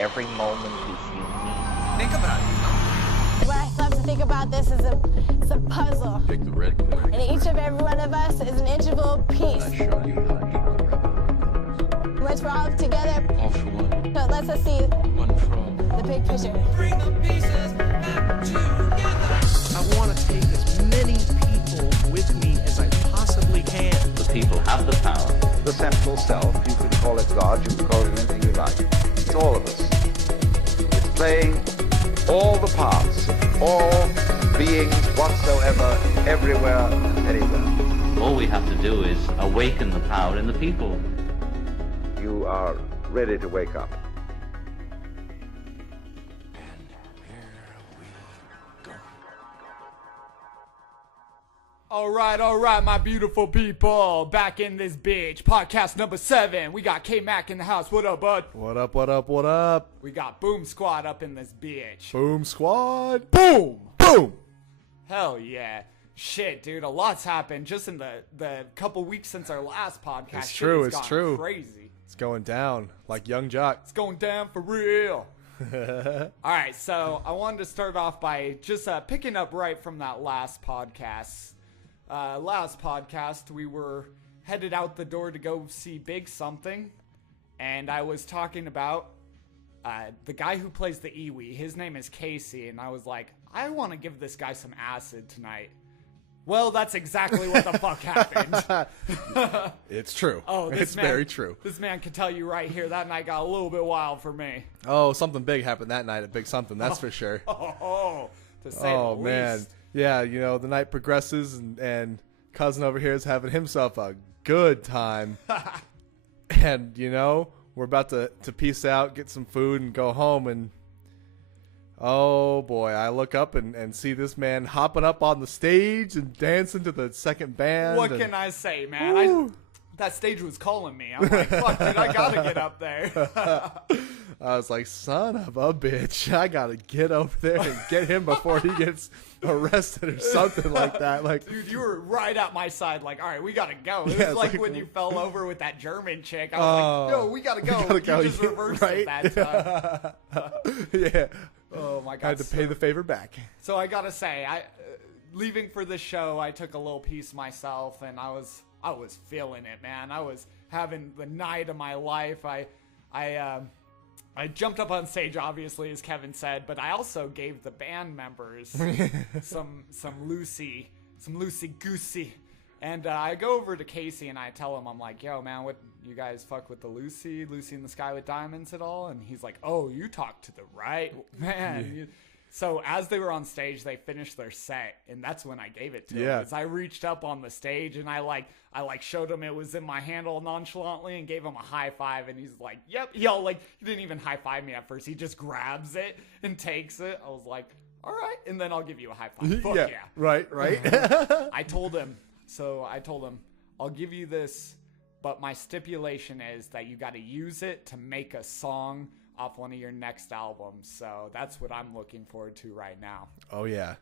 Every moment is unique. Think about it. What I love to think about this is it's a puzzle. Pick the red pill. And each of every one of us is an integral piece. I show you how to equal representative. Once we're all together, All for one, so it lets us see one for all. the big picture. Bring the pieces back together. I want to take as many people with me as I possibly can. The people have the power. The central self, you can call it God, you can call it anything you like. It's all of us. It's playing all the parts, all beings whatsoever, everywhere, anywhere. All we have to do is awaken the power in the people. You are ready to wake up. All right, my beautiful people. Back in this bitch. Podcast number 7. We got K Mac in the house. What up, bud? What up, what up, what up? We got Boom Squad up in this bitch. Boom squad. Boom! Boom! Hell yeah. Shit, dude. A lot's happened just in the couple weeks since our last podcast. It's Shit true, has it's gotten true. Crazy. It's going down like young jock. It's going down for real. Alright, so I wanted to start off by just picking up right from that last podcast. Last podcast, we were headed out the door to go see Big Something, and I was talking about the guy who plays the Iwi. His name is Casey, and I was like, I want to give this guy some acid tonight. Well, that's exactly what the fuck happened. It's true. Oh, it's very true. This man can tell you right here, that night got a little bit wild for me. Oh, something big happened that night at Big Something, that's for sure. Oh, to say Oh, the man. least. Yeah, you know, the night progresses and cousin over here is having himself a good time. And, you know, we're about to peace out, get some food, and go home, and oh boy, I look up and see this man hopping up on the stage and dancing to the second band. What and, can I say, man? That stage was calling me. I'm like, fuck, dude, I gotta get up there. I was like, son of a bitch, I gotta get over there and get him before he gets arrested or something like that. Like, Dude, you were right at my side, like, all right, we gotta go. It Yeah, was it's like like- when you fell over with that German chick. I was like, no, we gotta go. we gotta go. You just reversed Right? it that time. yeah, Oh my god. I had to pay the favor back. So I gotta say, leaving for this show, I took a little piece myself, and I was feeling it, man. I was having the night of my life. I jumped up on stage, obviously, as Kevin said, but I also gave the band members some loosey goosey. And I go over to Casey and I tell him, I'm like, yo, man, what, you guys fuck with the Lucy in the Sky with Diamonds at all? And he's like, oh, you talk to the right man. So as they were on stage, they finished their set, and that's when I gave it to him. As I reached up on the stage and I showed him it was in my hand all nonchalantly and gave him a high five, and he's like, yep. He didn't even high five me at first. He just grabs it and takes it. I was like, all right, and then I'll give you a high five. Fuck yeah. Right. I told him, I'll give you this, but my stipulation is that you got to use it to make a song off one of your next albums. So that's what I'm looking forward to right now. Oh yeah,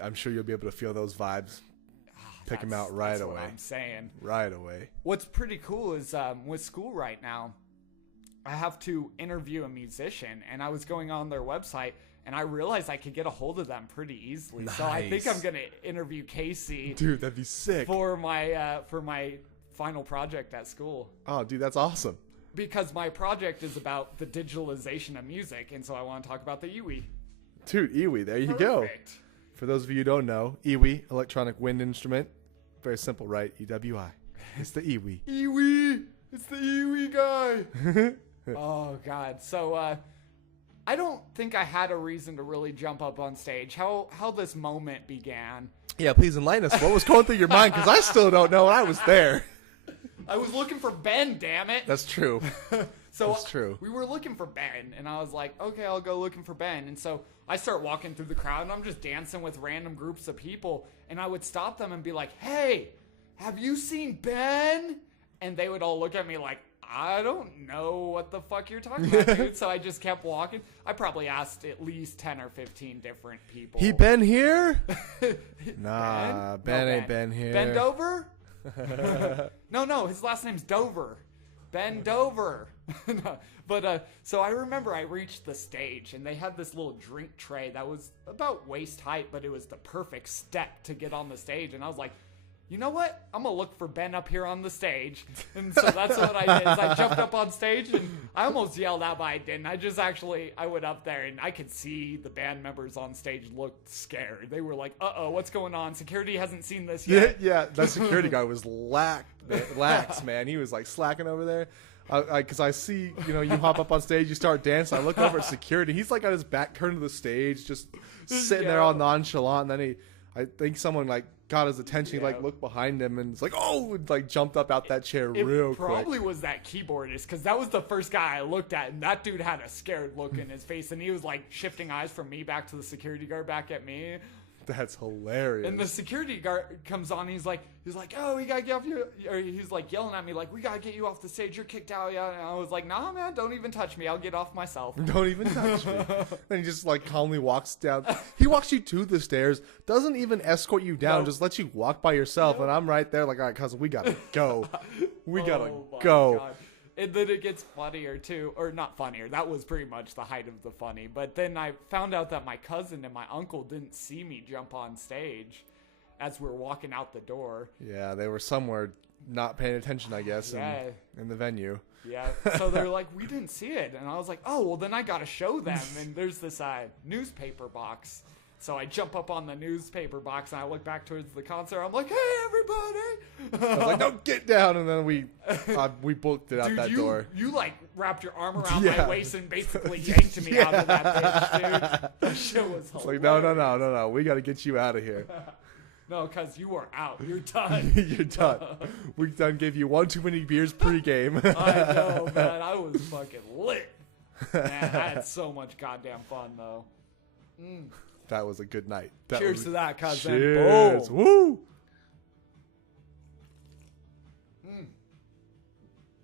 I'm sure you'll be able to feel those vibes. Pick them out right That's away. what I'm saying. Right away. What's pretty cool is with school right now, I have to interview a musician, and I was going on their website, and I realized I could get a hold of them pretty easily. So I think Nice. I'm gonna interview Casey Dude, that'd be sick. for my final project at school. Oh, dude, that's awesome. Because my project is about the digitalization of music, and so I want to talk about the Iwi. Dude, Iwi, there you go. Perfect. For those of you who don't know, Iwi, electronic wind instrument. Very simple, right? EWI. It's the Iwi. Iwi! It's the Iwi guy! Oh, God. So, I don't think I had a reason to really jump up on stage. How this moment began. Yeah, please enlighten us. What was going through your mind? Because I still don't know. I was there. I was looking for Ben, damn it! That's true. So That's true. We were looking for Ben, and I was like, okay, I'll go looking for Ben. And so I start walking through the crowd, and I'm just dancing with random groups of people, and I would stop them and be like, hey, have you seen Ben? And they would all look at me like, I don't know what the fuck you're talking about, dude. So I just kept walking. I probably asked at least 10 or 15 different people. He been here? Ben? Nah, No, Ben ain't been here. Ben Dover? No, his last name's Dover. bend over. No, but so I remember I reached the stage, and they had this little drink tray that was about waist height, but it was the perfect step to get on the stage. And I was like, you know what? I'm gonna look for Ben up here on the stage. And so that's what I did. Is I jumped up on stage, and I almost yelled out, but I didn't. I went up there, and I could see the band members on stage looked scared. They were like, "Uh-oh, what's going on? Security hasn't seen this yet." Yeah, that security guy was lax, man. He was like slacking over there. Because I see, you hop up on stage, you start dancing. I look over at security. He's like got his back turned to the stage, just sitting there all nonchalant. And then I think someone like got his attention. He like looked behind him and it's like, oh, and, like jumped up out that chair real quick. It probably was that keyboardist, because that was the first guy I looked at, and that dude had a scared look in his face, and he was like shifting eyes from me back to the security guard back at me. That's hilarious. And the security guard comes on. He's like, oh, we gotta get off you. Or he's like yelling at me, like, we gotta get you off the stage. You're kicked out. Yeah. And I was like, nah, man, don't even touch me. I'll get off myself. Don't even touch me. Then he just like calmly walks down. He walks you to the stairs. Doesn't even escort you down. No. Just lets you walk by yourself. And I'm right there, like, all right, cousin, we gotta go. We gotta my go. God. And then it gets funnier too, or not funnier. That was pretty much the height of the funny. But then I found out that my cousin and my uncle didn't see me jump on stage as we were walking out the door. Yeah, they were somewhere not paying attention, I guess, in the venue. Yeah, so they're like, we didn't see it. And I was like, oh, well, then I got to show them. And there's this newspaper box. So I jump up on the newspaper box, and I look back towards the concert. I'm like, hey, everybody. I was like, no, get down. And then we booked it out Dude, that door. You like wrapped your arm around my waist and basically yanked me out of that bitch, dude. That shit was hilarious. It's like, no. We got to get you out of here. No, because you are out. You're done. You're done. We done gave you one too many beers pregame. I know, man. I was fucking lit. Man, I had so much goddamn fun, though. That was a good night. Cheers to that, cousin. Cheers. Boom. Woo!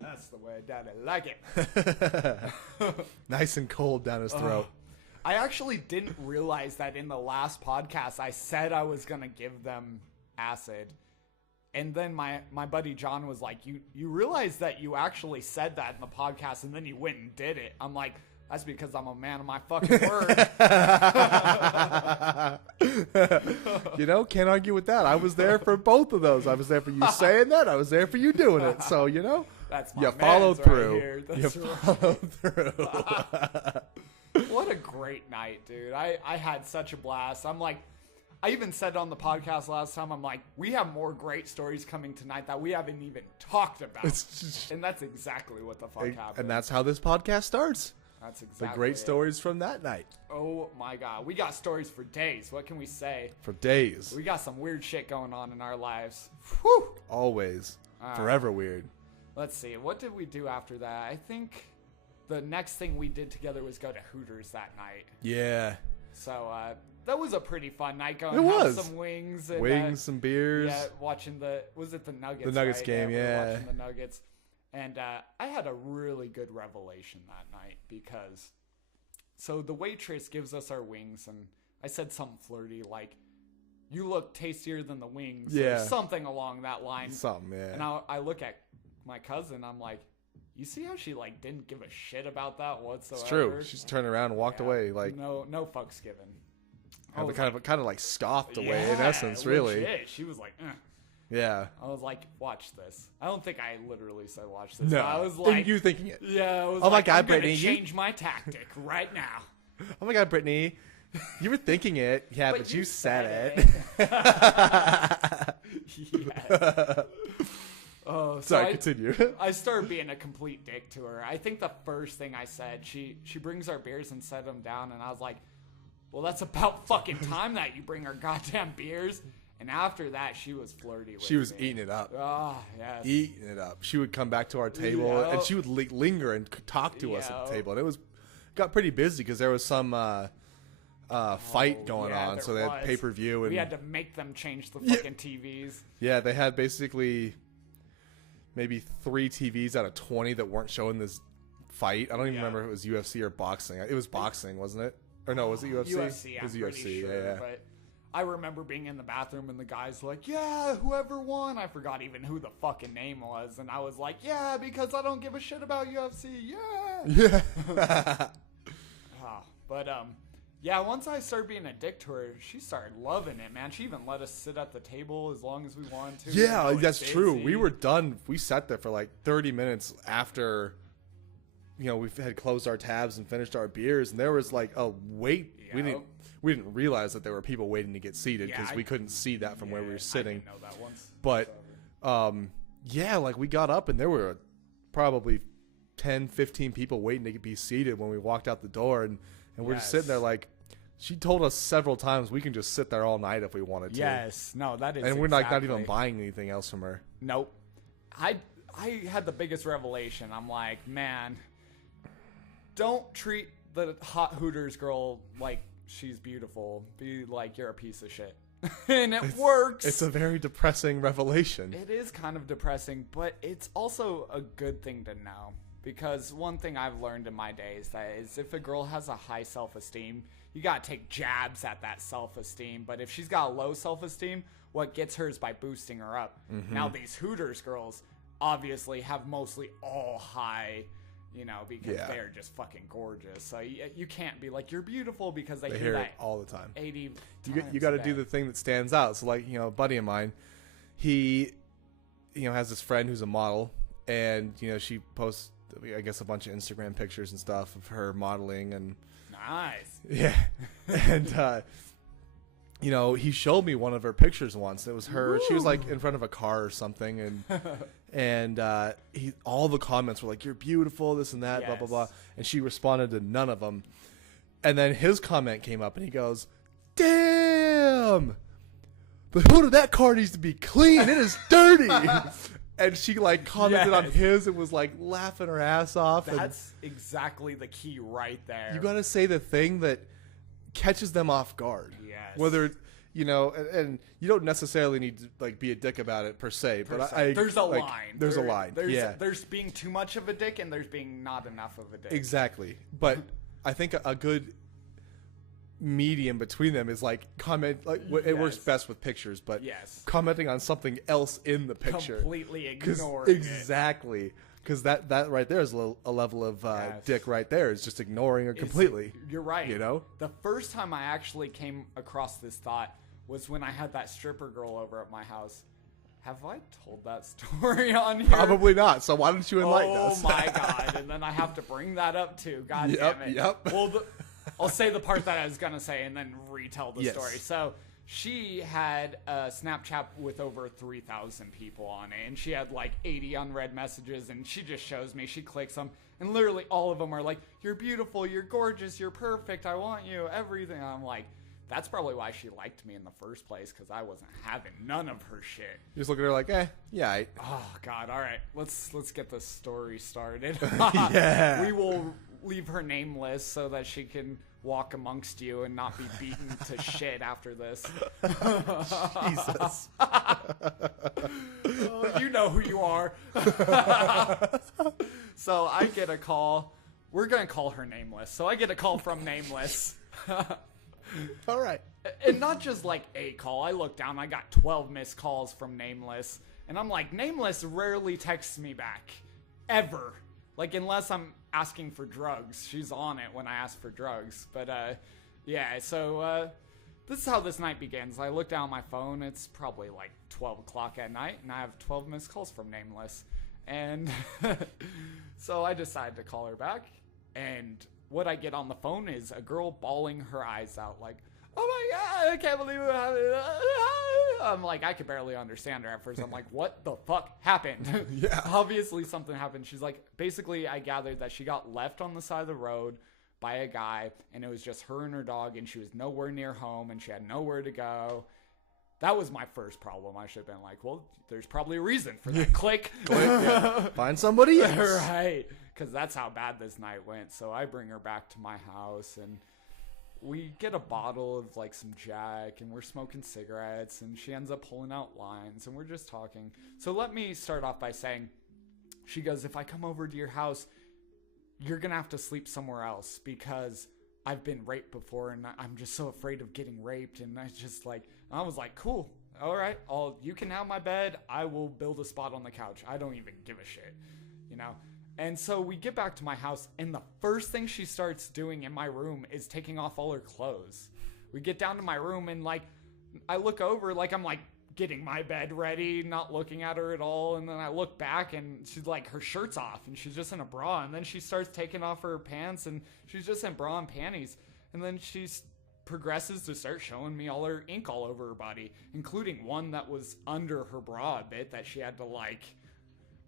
That's the way Daddy like it. Nice and cold down his throat. I actually didn't realize that in the last podcast I said I was going to give them acid. And then my buddy John was like, you realize that you actually said that in the podcast and then you went and did it. I'm like, that's because I'm a man of my fucking word. Can't argue with that. I was there for both of those. I was there for you saying that. I was there for you doing it. So, That's my you followed through. Right here. You followed through. What a great night, dude. I had such a blast. I'm like, I even said on the podcast last time, I'm like, we have more great stories coming tonight that we haven't even talked about. And that's exactly what the fuck happened. And that's how this podcast starts. That's exactly the great it. stories from that night. Oh my God. We got stories for days. What can we say? For days. We got some weird shit going on in our lives. Whew. Always. Forever weird. Let's see. What did we do after that? I think the next thing we did together was go to Hooters that night. Yeah. So that was a pretty fun night. Going it was. Have some wings. And, some beers. Yeah, watching was it the Nuggets? The Nuggets right? game, We were yeah. watching the Nuggets. And I had a really good revelation that night because, so the waitress gives us our wings, and I said something flirty like, you look tastier than the wings. Yeah. Or something along that line. Something, yeah. And I look at my cousin, I'm like, you see how she like didn't give a shit about that whatsoever? It's true. She's turned around and walked away. Like no fucks given. Kind of like scoffed away in essence, really. Legit. She was like, Yeah. I was like, watch this. I don't think I literally said watch this. No. I was like, you thinking it. Yeah. I was oh my like, God, I'm gonna Brittany, change my tactic right now. Oh my God, Brittany. You were thinking it. Yeah, but you said it. Yes. Oh, so Sorry, continue. I started being a complete dick to her. I think the first thing I said, she brings our beers and set them down, and I was like, well, that's about fucking time that you bring our goddamn beers. And after that, she was flirty with me. She was eating it up. Oh, yes. Eating it up. She would come back to our table, Yeah. and she would linger and talk to us at the Yeah. table. And it got pretty busy because there was some fight going yeah, on. there So they had was. pay-per-view. And We had to make them change the fucking TVs. Yeah, they had basically maybe 3 TVs out of 20 that weren't showing this fight. I don't even remember if it was UFC or boxing. It was boxing, wasn't it? Or no, was it UFC? UFC, It was I'm pretty UFC, sure. yeah. But I remember being in the bathroom and the guy's like, yeah, whoever won. I forgot even who the fucking name was. And I was like, yeah, because I don't give a shit about UFC. Yeah. Yeah. But, yeah, once I started being a dick to her, she started loving it, man. She even let us sit at the table as long as we wanted to. Yeah, It was that's true. busy. We were done. We sat there for like 30 minutes after, we had closed our tabs and finished our beers, and there was like a wait. Yeah. We didn't realize that there were people waiting to get seated Yeah, because we couldn't see that from where we were I sitting. didn't know that once. But yeah, like we got up and there were probably 10, 15 people waiting to be seated when we walked out the door, and we're just sitting there like, she told us several times we can just sit there all night if we wanted to. Yes, no, that is And we're not even exactly- buying anything else from her. Nope. I had the biggest revelation. I'm like, man, don't treat the hot Hooters girl like she's beautiful. Be like, you're a piece of shit. And it works. It's a very depressing revelation. It is kind of depressing, but it's also a good thing to know. Because one thing I've learned in my days is if a girl has a high self-esteem, you gotta take jabs at that self-esteem. But if she's got a low self-esteem, what gets her is by boosting her up. Now these Hooters girls obviously have mostly all high, because Yeah. they're just fucking gorgeous. So you can't be like, you're beautiful, because they They hear hear that it all the time. 80 You got to do the thing that stands out. So like, a buddy of mine, he, has this friend who's a model, and, she posts, I guess, a bunch of Instagram pictures and stuff of her modeling, and Nice. yeah. And, he showed me one of her pictures once. It was her. She was like in front of a car or something, and all the comments were like, "You're beautiful," this and that, blah blah blah. Yes. And she responded to none of them. And then his comment came up, and he goes, "Damn, the hood of that car needs to be clean. It is dirty." And she like commented on Yes. his and was like laughing her ass off. And That's exactly the key right there. you got to say the thing that catches them off guard. Yes. Whether and you don't necessarily need to like be a dick about it per se, but There's a like, line. There's a line. Yeah, There's being too much of a dick and there's being not enough of a dick. exactly. But I think a good medium between them is like comment. Like it works Yes. best with pictures, but Yes. commenting on something else in the picture. Completely 'Cause- ignoring it. exactly. Because that right there is a level of Yes. dick right there. Is just ignoring her completely. You're right. You know? The first time I actually came across this thought was when I had that stripper girl over at my house. Have I told that story on here? Probably not. So why don't you enlighten Oh us? my god! And then I have to bring that up too. God Yep, damn it. yep. Well, I'll say the part that I was gonna say and then retell the Yes. story. So she had a Snapchat with over 3,000 people on it, and she had like 80 unread messages. And she just shows me. She clicks them, and literally all of them are like, "You're beautiful. You're gorgeous. You're perfect. I want you. Everything." I'm like. That's probably why she liked me in the first place, because I wasn't having none of her shit. You just look at her like, yeah. Oh God! All right, let's get this story started. Yeah. We will leave her nameless so that she can walk amongst you and not be beaten to shit after this. Jesus. Oh, you know who you are. So I get a call. We're gonna call her Nameless. So I get a call from Nameless. All right. And not just like a call. I look down, I got 12 missed calls from Nameless. And I'm like, Nameless rarely texts me back. Ever. Like, unless I'm asking for drugs. She's on it when I ask for drugs. But, yeah, so, this is how this night begins. I look down at my phone. It's probably like 12 o'clock at night. And I have 12 missed calls from Nameless. And so I decide to call her back. And what I get on the phone is a girl bawling her eyes out like, "Oh my God, I can't believe it happened." I'm like, I could barely understand her at first. I'm like, what the fuck happened? Yeah. Obviously something happened. She's like, basically I gathered that she got left on the side of the road by a guy, and it was just her and her dog, and she was nowhere near home, and she had nowhere to go. That was my first problem. I should have been like, well, there's probably a reason for that. Click. Yeah. Find somebody else. Right. Because that's how bad this night went. So I bring her back to my house, and we get a bottle of like some Jack, and we're smoking cigarettes, and she ends up pulling out lines, and we're just talking. So let me start off by saying, she goes, "If I come over to your house, you're going to have to sleep somewhere else, because I've been raped before, and I'm just so afraid of getting raped. And I was like, cool, all right, you can have my bed. I will build a spot on the couch. I don't even give a shit, you know. And so we get back to my house, and the first thing she starts doing in my room is taking off all her clothes. We get down to my room, and like I look over, like I'm like getting my bed ready, not looking at her at all. And then I look back, and she's like, her shirt's off, and she's just in a bra. And then she starts taking off her pants, and she's just in bra and panties. And then she progresses to start showing me all her ink all over her body, including one that was under her bra a bit that she had to like.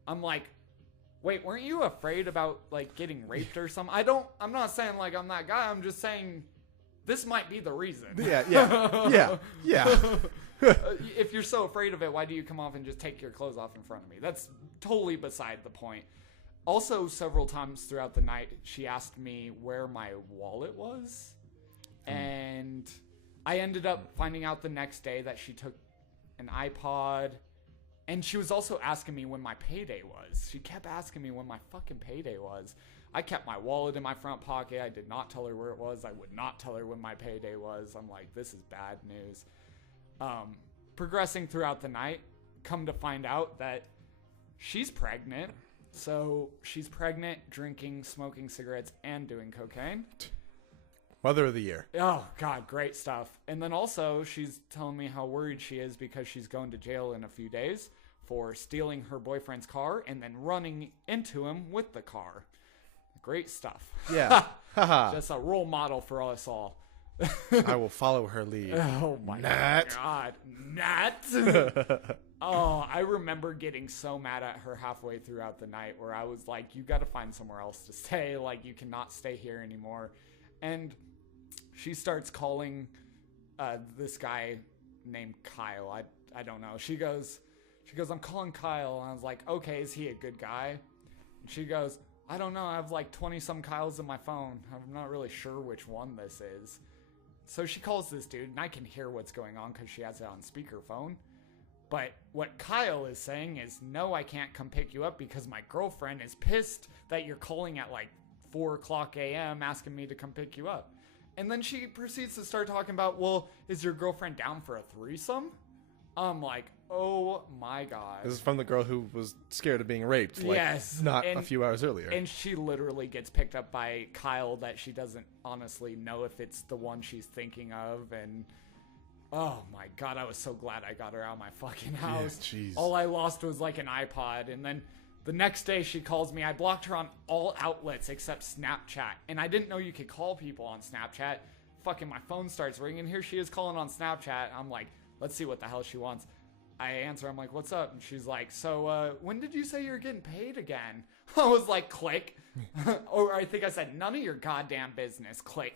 I'm like, wait, weren't you afraid about like getting raped or something? I'm not saying like I'm that guy. I'm just saying this might be the reason. Yeah. If you're so afraid of it, why do you come off and just take your clothes off in front of me? That's totally beside the point. Also, several times throughout the night, she asked me where my wallet was. And I ended up finding out the next day that she took an iPod. And she was also asking me when my payday was. She kept asking me when my fucking payday was. I kept my wallet in my front pocket. I did not tell her where it was. I would not tell her when my payday was. I'm like, this is bad news. Progressing throughout the night, come to find out that she's pregnant. So she's pregnant, drinking, smoking cigarettes, and doing cocaine. Mother of the year. Oh, God, great stuff. And then also, she's telling me how worried she is because she's going to jail in a few days for stealing her boyfriend's car and then running into him with the car. Great stuff. Yeah. Just a role model for us all. I will follow her lead. Oh, my Nat. God. Nat. Oh, I remember getting so mad at her halfway throughout the night where I was like, you got to find somewhere else to stay. Like, you cannot stay here anymore. And she starts calling this guy named Kyle. I don't know. She goes, I'm calling Kyle. And I was like, okay, is he a good guy? And she goes, I don't know. I have like 20 some Kyles in my phone. I'm not really sure which one this is. So she calls this dude, and I can hear what's going on because she has it on speakerphone. But what Kyle is saying is, no, I can't come pick you up because my girlfriend is pissed that you're calling at like 4 o'clock a.m. asking me to come pick you up. And then she proceeds to start talking about, well, is your girlfriend down for a threesome? I'm like, oh my God. This is from the girl who was scared of being raped. Like, yes. Not and, a few hours earlier. And she literally gets picked up by Kyle that she doesn't honestly know if it's the one she's thinking of. And oh my God, I was so glad I got her out of my fucking house. Yeah, jeez. All I lost was like an iPod. And then the next day she calls me. I blocked her on all outlets except Snapchat. And I didn't know you could call people on Snapchat. Fucking my phone starts ringing. Here she is calling on Snapchat. I'm like, let's see what the hell she wants. I answer. I'm like, what's up? And she's like, so when did you say you were getting paid again? I was like, click. Or I think I said, none of your goddamn business. Click.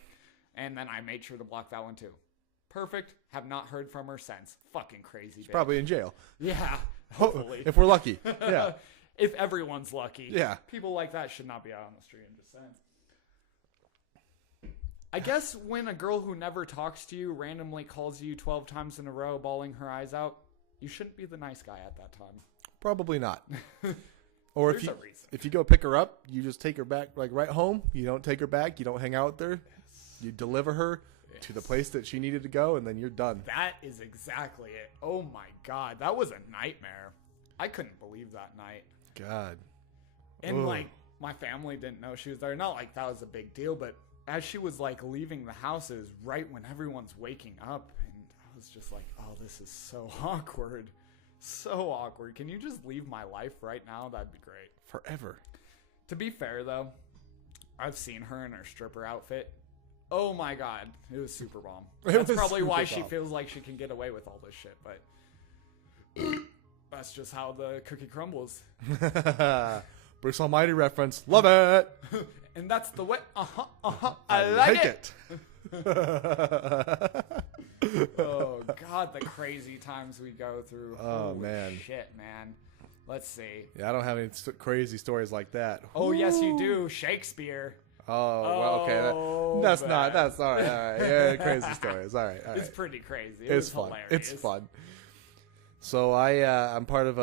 And then I made sure to block that one too. Perfect. Have not heard from her since. Fucking crazy bitch. Probably in jail. Yeah. Hopefully. If we're lucky. Yeah. If everyone's lucky. Yeah. People like that should not be out on the street. I'm just saying. I guess when a girl who never talks to you randomly calls you 12 times in a row, bawling her eyes out, you shouldn't be the nice guy at that time. Probably not. Or There's a reason. if you go pick her up, you just take her back like right home. You don't take her back. You don't hang out with her. Yes. You deliver her to the place that she needed to go, and then you're done. That is exactly it. Oh my God. That was a nightmare. I couldn't believe that night. God. And Ugh. like, my family didn't know she was there. Not like that was a big deal, but as she was like leaving the house, it was right when everyone's waking up. And I was just like, oh, this is so awkward. So awkward. Can you just leave my life right now? That'd be great. Forever. To be fair, though, I've seen her in her stripper outfit. Oh my God. It was super bomb. That's probably why she feels like she can get away with all this shit, but that's just how the cookie crumbles. Bruce Almighty reference. Love it. And that's the way. I like it. Oh God, the crazy times we go through. Oh, Holy man. shit, man. Let's see. Yeah, I don't have any crazy stories like that. Oh yes, you do. Shakespeare. Oh, well, okay. That's all right. All right. Yeah, crazy stories. All right. It's pretty crazy. It's fun. Hilarious. It's fun. So I'm part of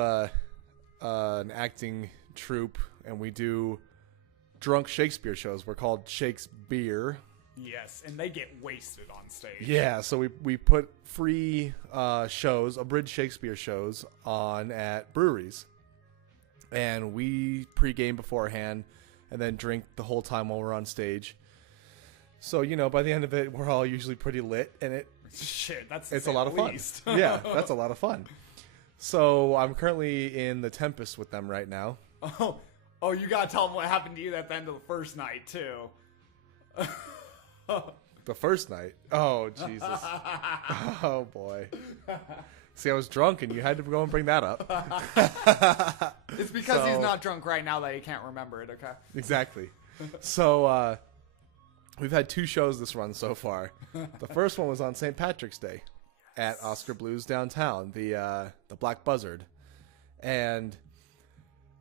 an acting troupe, and we do drunk Shakespeare shows. We're called Shakespeare. Yes, and they get wasted on stage. Yeah, so we put free shows, abridged Shakespeare shows, on at breweries. And we pregame beforehand and then drink the whole time while we're on stage. So, you know, by the end of it, we're all usually pretty lit, and Shit, it's a lot of fun. Yeah, that's a lot of fun. So I'm currently in the Tempest with them right now. Oh, you gotta tell them what happened to you at the end of the first night, too. The first night? Oh, Jesus. Oh, boy. See, I was drunk, and you had to go and bring that up. It's because he's not drunk right now that he can't remember it, okay? Exactly. So, we've had 2 shows this run so far. The first one was on St. Patrick's Day at Oscar Blues downtown, the Black Buzzard. And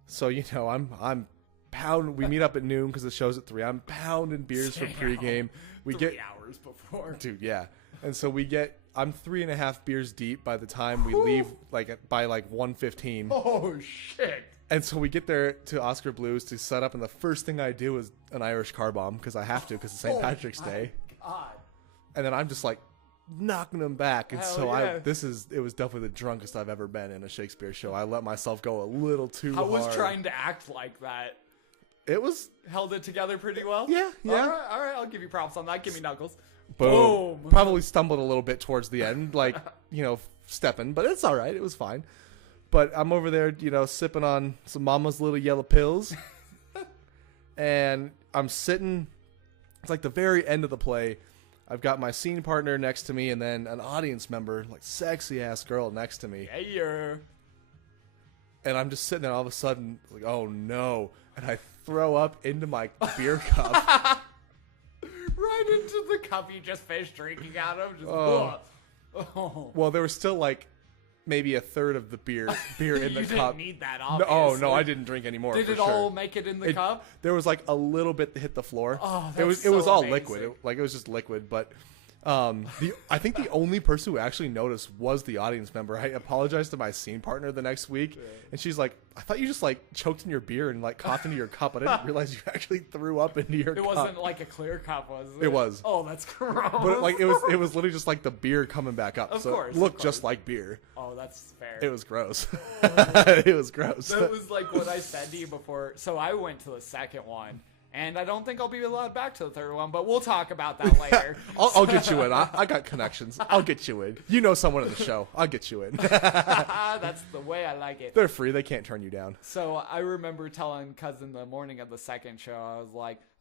so, you know, I'm pounding. We meet up at noon because the show's at 3. I'm pounding beers for pregame. We 3 get hours before. Dude, yeah. And so I'm 3.5 beers deep by the time we leave, by 1:15. Oh, shit. And so we get there to Oscar Blues to set up, and the first thing I do is an Irish car bomb because I have to because it's St. Patrick's Day. God. And then I'm just knocking them back, and Hell so yeah. it was definitely the drunkest I've ever been in a Shakespeare show. I let myself go a little too I hard. was trying to act like that. It was Held it together pretty well? Yeah. All right, I'll give you props on that. Give me knuckles. boom. Probably stumbled a little bit towards the end, stepping, but it's all right. It was fine. But I'm over there, sipping on some Mama's Little Yellow Pills. And I'm sitting, it's like the very end of the play. I've got my scene partner next to me and then an audience member, sexy ass girl next to me. Yeah. And I'm just sitting there all of a sudden, oh no. And I throw up into my beer cup. Right into the cup you just finished drinking out of. Just, oh. Well, there was still maybe a third of the beer in the you cup. Didn't need that, No, obviously. no, I didn't drink anymore. Did for it sure. all make it in the cup? There was a little bit that hit the floor. Oh, it was so all amazing. liquid. It was just liquid. But I think the only person who actually noticed was the audience member. I apologized to my scene partner the next week, and she's like, "I thought you just choked in your beer and coughed into your cup. I didn't realize you actually threw up into your cup." It wasn't a clear cup, was it? It was. Oh, that's gross. But it was literally just the beer coming back up. Of so course, it looked of course. just like beer. Oh, that's fair. It was gross. It was gross. That was what I said to you before. So I went to the second one, and I don't think I'll be allowed back to the third one, but we'll talk about that later. I'll get you in. I got connections. I'll get you in. You know someone in the show. I'll get you in. That's the way I like it. They're free. They can't turn you down. So I remember telling Cousin the morning of the second show, I was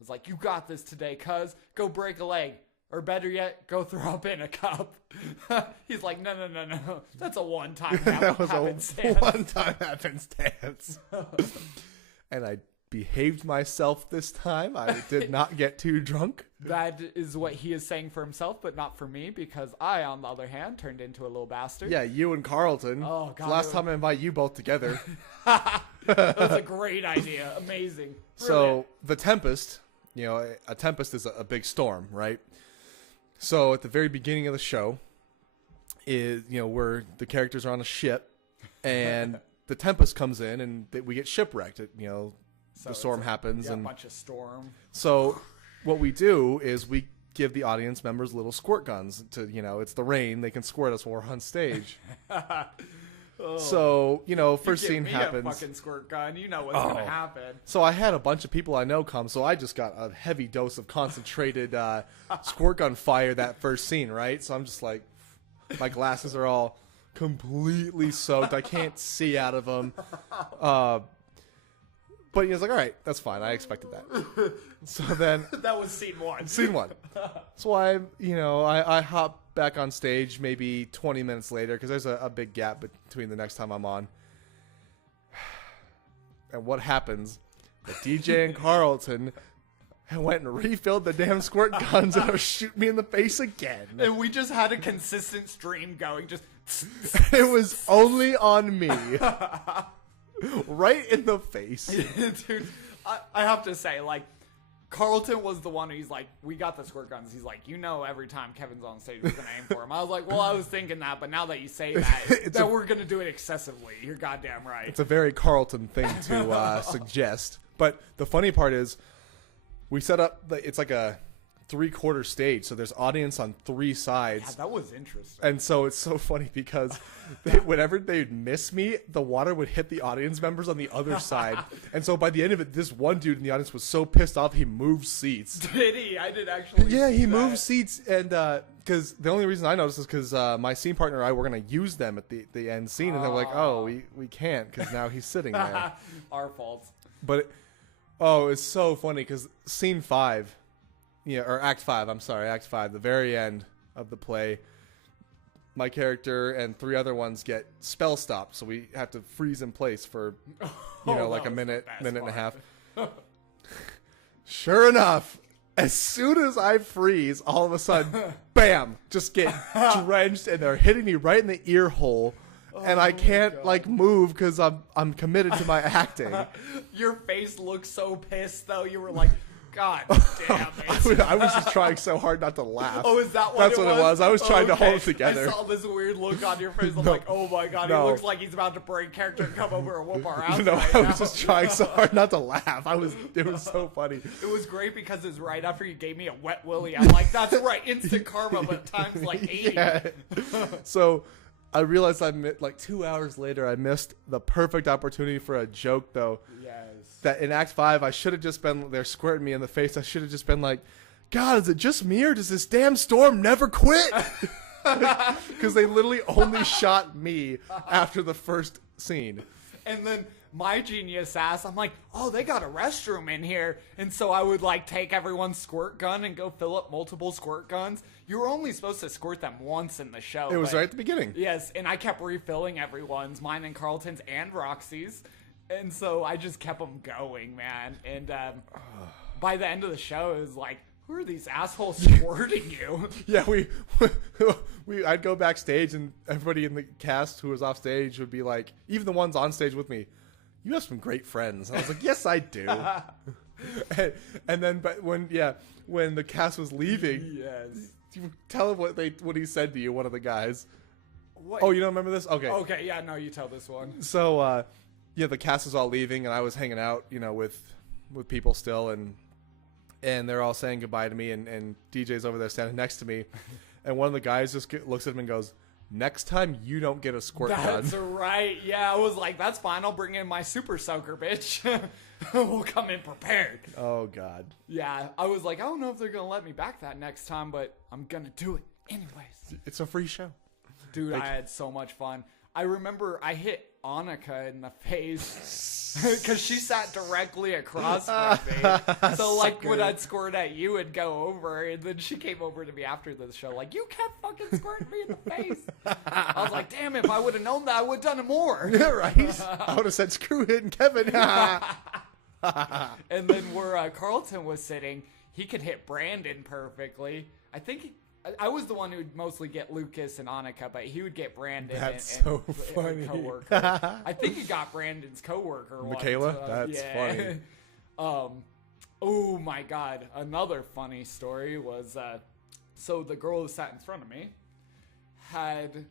like, you got this today, Cuz. Go break a leg. Or better yet, go throw up in a cup. He's like, no. That's a one-time That was happenstance. a one-time happenstance. And I behaved myself this time. I did not get too drunk. That is what he is saying for himself, but not for me, because I, on the other hand, turned into a little bastard. Yeah, you and Carlton. Oh, God. Last time I invite you both together. That was a great idea. Amazing. So the Tempest, a tempest is a big storm, right? So at the very beginning of the show, where the characters are on a ship, and the Tempest comes in, and we get shipwrecked. The storm happens, Yeah, and a bunch of storm. so what we do is we give the audience members little squirt guns to, it's the rain. They can squirt us while we're on stage. So, first scene happens. A fucking squirt gun. You know what's gonna happen. So I had a bunch of people I know come, so I just got a heavy dose of concentrated squirt gun fire that first scene, right? So I'm just my glasses are all completely soaked. I can't see out of them. But he was like, all right, that's fine. I expected that. So then... That was scene one. Scene one. So I hop back on stage maybe 20 minutes later because there's a big gap between the next time I'm on. And what happens? The DJ and Carlton went and refilled the damn squirt guns and shoot me in the face again. And we just had a consistent stream going. Just it was only on me. Right in the face. Dude, I have to say, Carlton was the one who's like, we got the squirt guns. He's like, every time Kevin's on stage, we're going to aim for him. I was like, well, I was thinking that, but now that you say that, we're going to do it excessively. You're goddamn right. It's a very Carlton thing to suggest. But the funny part is, we set up, it's like a 3/4 stage, so there's audience on 3 sides. Yeah, that was interesting. And so it's so funny because whenever they'd miss me, the water would hit the audience members on the other side. And so by the end of it, this one dude in the audience was so pissed off he moved seats. Did he? I did actually. Yeah, see he that. moved seats, and because the only reason I noticed is because my scene partner and I were gonna use them at the end scene, and they were like, "Oh, we can't," because now he's sitting there. Our fault. But it's so funny because scene 5. Yeah, or Act 5, I'm sorry, Act 5, the very end of the play, my character and 3 other ones get spell stopped, so we have to freeze in place for, like a minute and a half. Sure enough, as soon as I freeze, all of a sudden, bam, just get drenched, and they're hitting me right in the ear hole, and I can't, move because I'm committed to my acting. Your face looked so pissed, though. You were like... God damn it. I was just trying so hard not to laugh. Oh, is that what That's it what it was. I was trying to hold it together. I saw this weird look on your face. I'm like, oh my God, he looks like he's about to break character and come over and whoop our ass. No, right I now. was just trying so hard not to laugh. It was so funny. It was great because it was right after you gave me a wet willy. I'm like, that's right, instant karma, but times like 80. Yeah. So I realized 2 hours later, I missed the perfect opportunity for a joke, though. Yes. That in Act 5, I should have just been, they're squirting me in the face. I should have just been like, God, is it just me or does this damn storm never quit? Because they literally only shot me after the first scene. And then my genius ass, I'm like, oh, they got a restroom in here. And so I would take everyone's squirt gun and go fill up multiple squirt guns. You were only supposed to squirt them once in the show. It was right at the beginning. Yes, and I kept refilling everyone's, mine and Carlton's and Roxy's. And so I just kept them going, man. And by the end of the show, it was like, who are these assholes squirting you? Yeah, I'd go backstage, and everybody in the cast who was off stage would be like, even the ones on stage with me, you have some great friends. And I was like, yes, I do. and then, but when the cast was leaving, yes, you tell him what he said to you, one of the guys. What? Oh, you don't remember this? Okay. Okay, yeah, no, you tell this one. So, the cast was all leaving, and I was hanging out, with people still, and they're all saying goodbye to me, and DJ's over there standing next to me, and one of the guys just looks at him and goes, next time you don't get a squirt gun. That's right. Yeah, I was like, that's fine. I'll bring in my super soaker, bitch. We'll come in prepared. Oh, God. Yeah, I was like, I don't know if they're going to let me back that next time, but I'm going to do it anyways. It's a free show. Dude, I had so much fun. I remember I hit Annika in the face because she sat directly across from me. So, when I'd squirt at you, it'd go over, and then she came over to me after the show, like, you kept fucking squirting me in the face. I was like, damn, if I would have known that, I would have done it more. Yeah, right? I would have said, screw Hitting Kevin. And then where Carlton was sitting, he could hit Brandon perfectly. I think I was the one who would mostly get Lucas and Annika, but he would get Brandon That's and so funny. coworker. I think he got Brandon's coworker. Michaela? Once, That's funny. Oh my God. Another funny story was, so the girl who sat in front of me had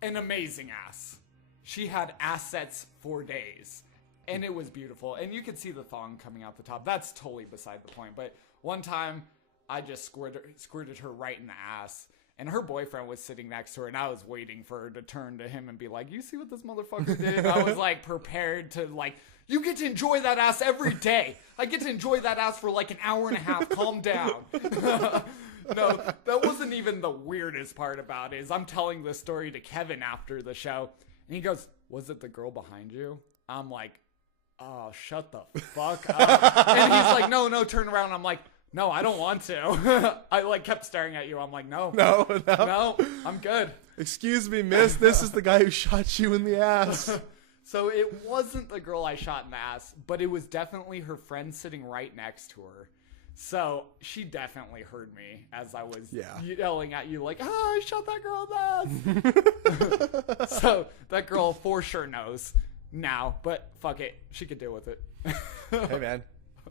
an amazing ass. She had assets for days. And it was beautiful. And you could see the thong coming out the top. That's totally beside the point. But one time, I just squirted her right in the ass. And her boyfriend was sitting next to her, and I was waiting for her to turn to him and be like, you see what this motherfucker did? I was prepared to you get to enjoy that ass every day. I get to enjoy that ass for an hour and a half. Calm down. No, that wasn't even the weirdest part about it. Is I'm telling this story to Kevin after the show, and he goes, was it the girl behind you? I'm like, oh, shut the fuck up. And he's like, no, turn around. I'm like, no, I don't want to. I kept staring at you. I'm like, no, I'm good. Excuse me, miss. This is the guy who shot you in the ass. So it wasn't the girl I shot in the ass, but it was definitely her friend sitting right next to her. So she definitely heard me as I was yelling at you I shot that girl in the ass. So that girl for sure knows now, but fuck it. She could deal with it. Hey, man.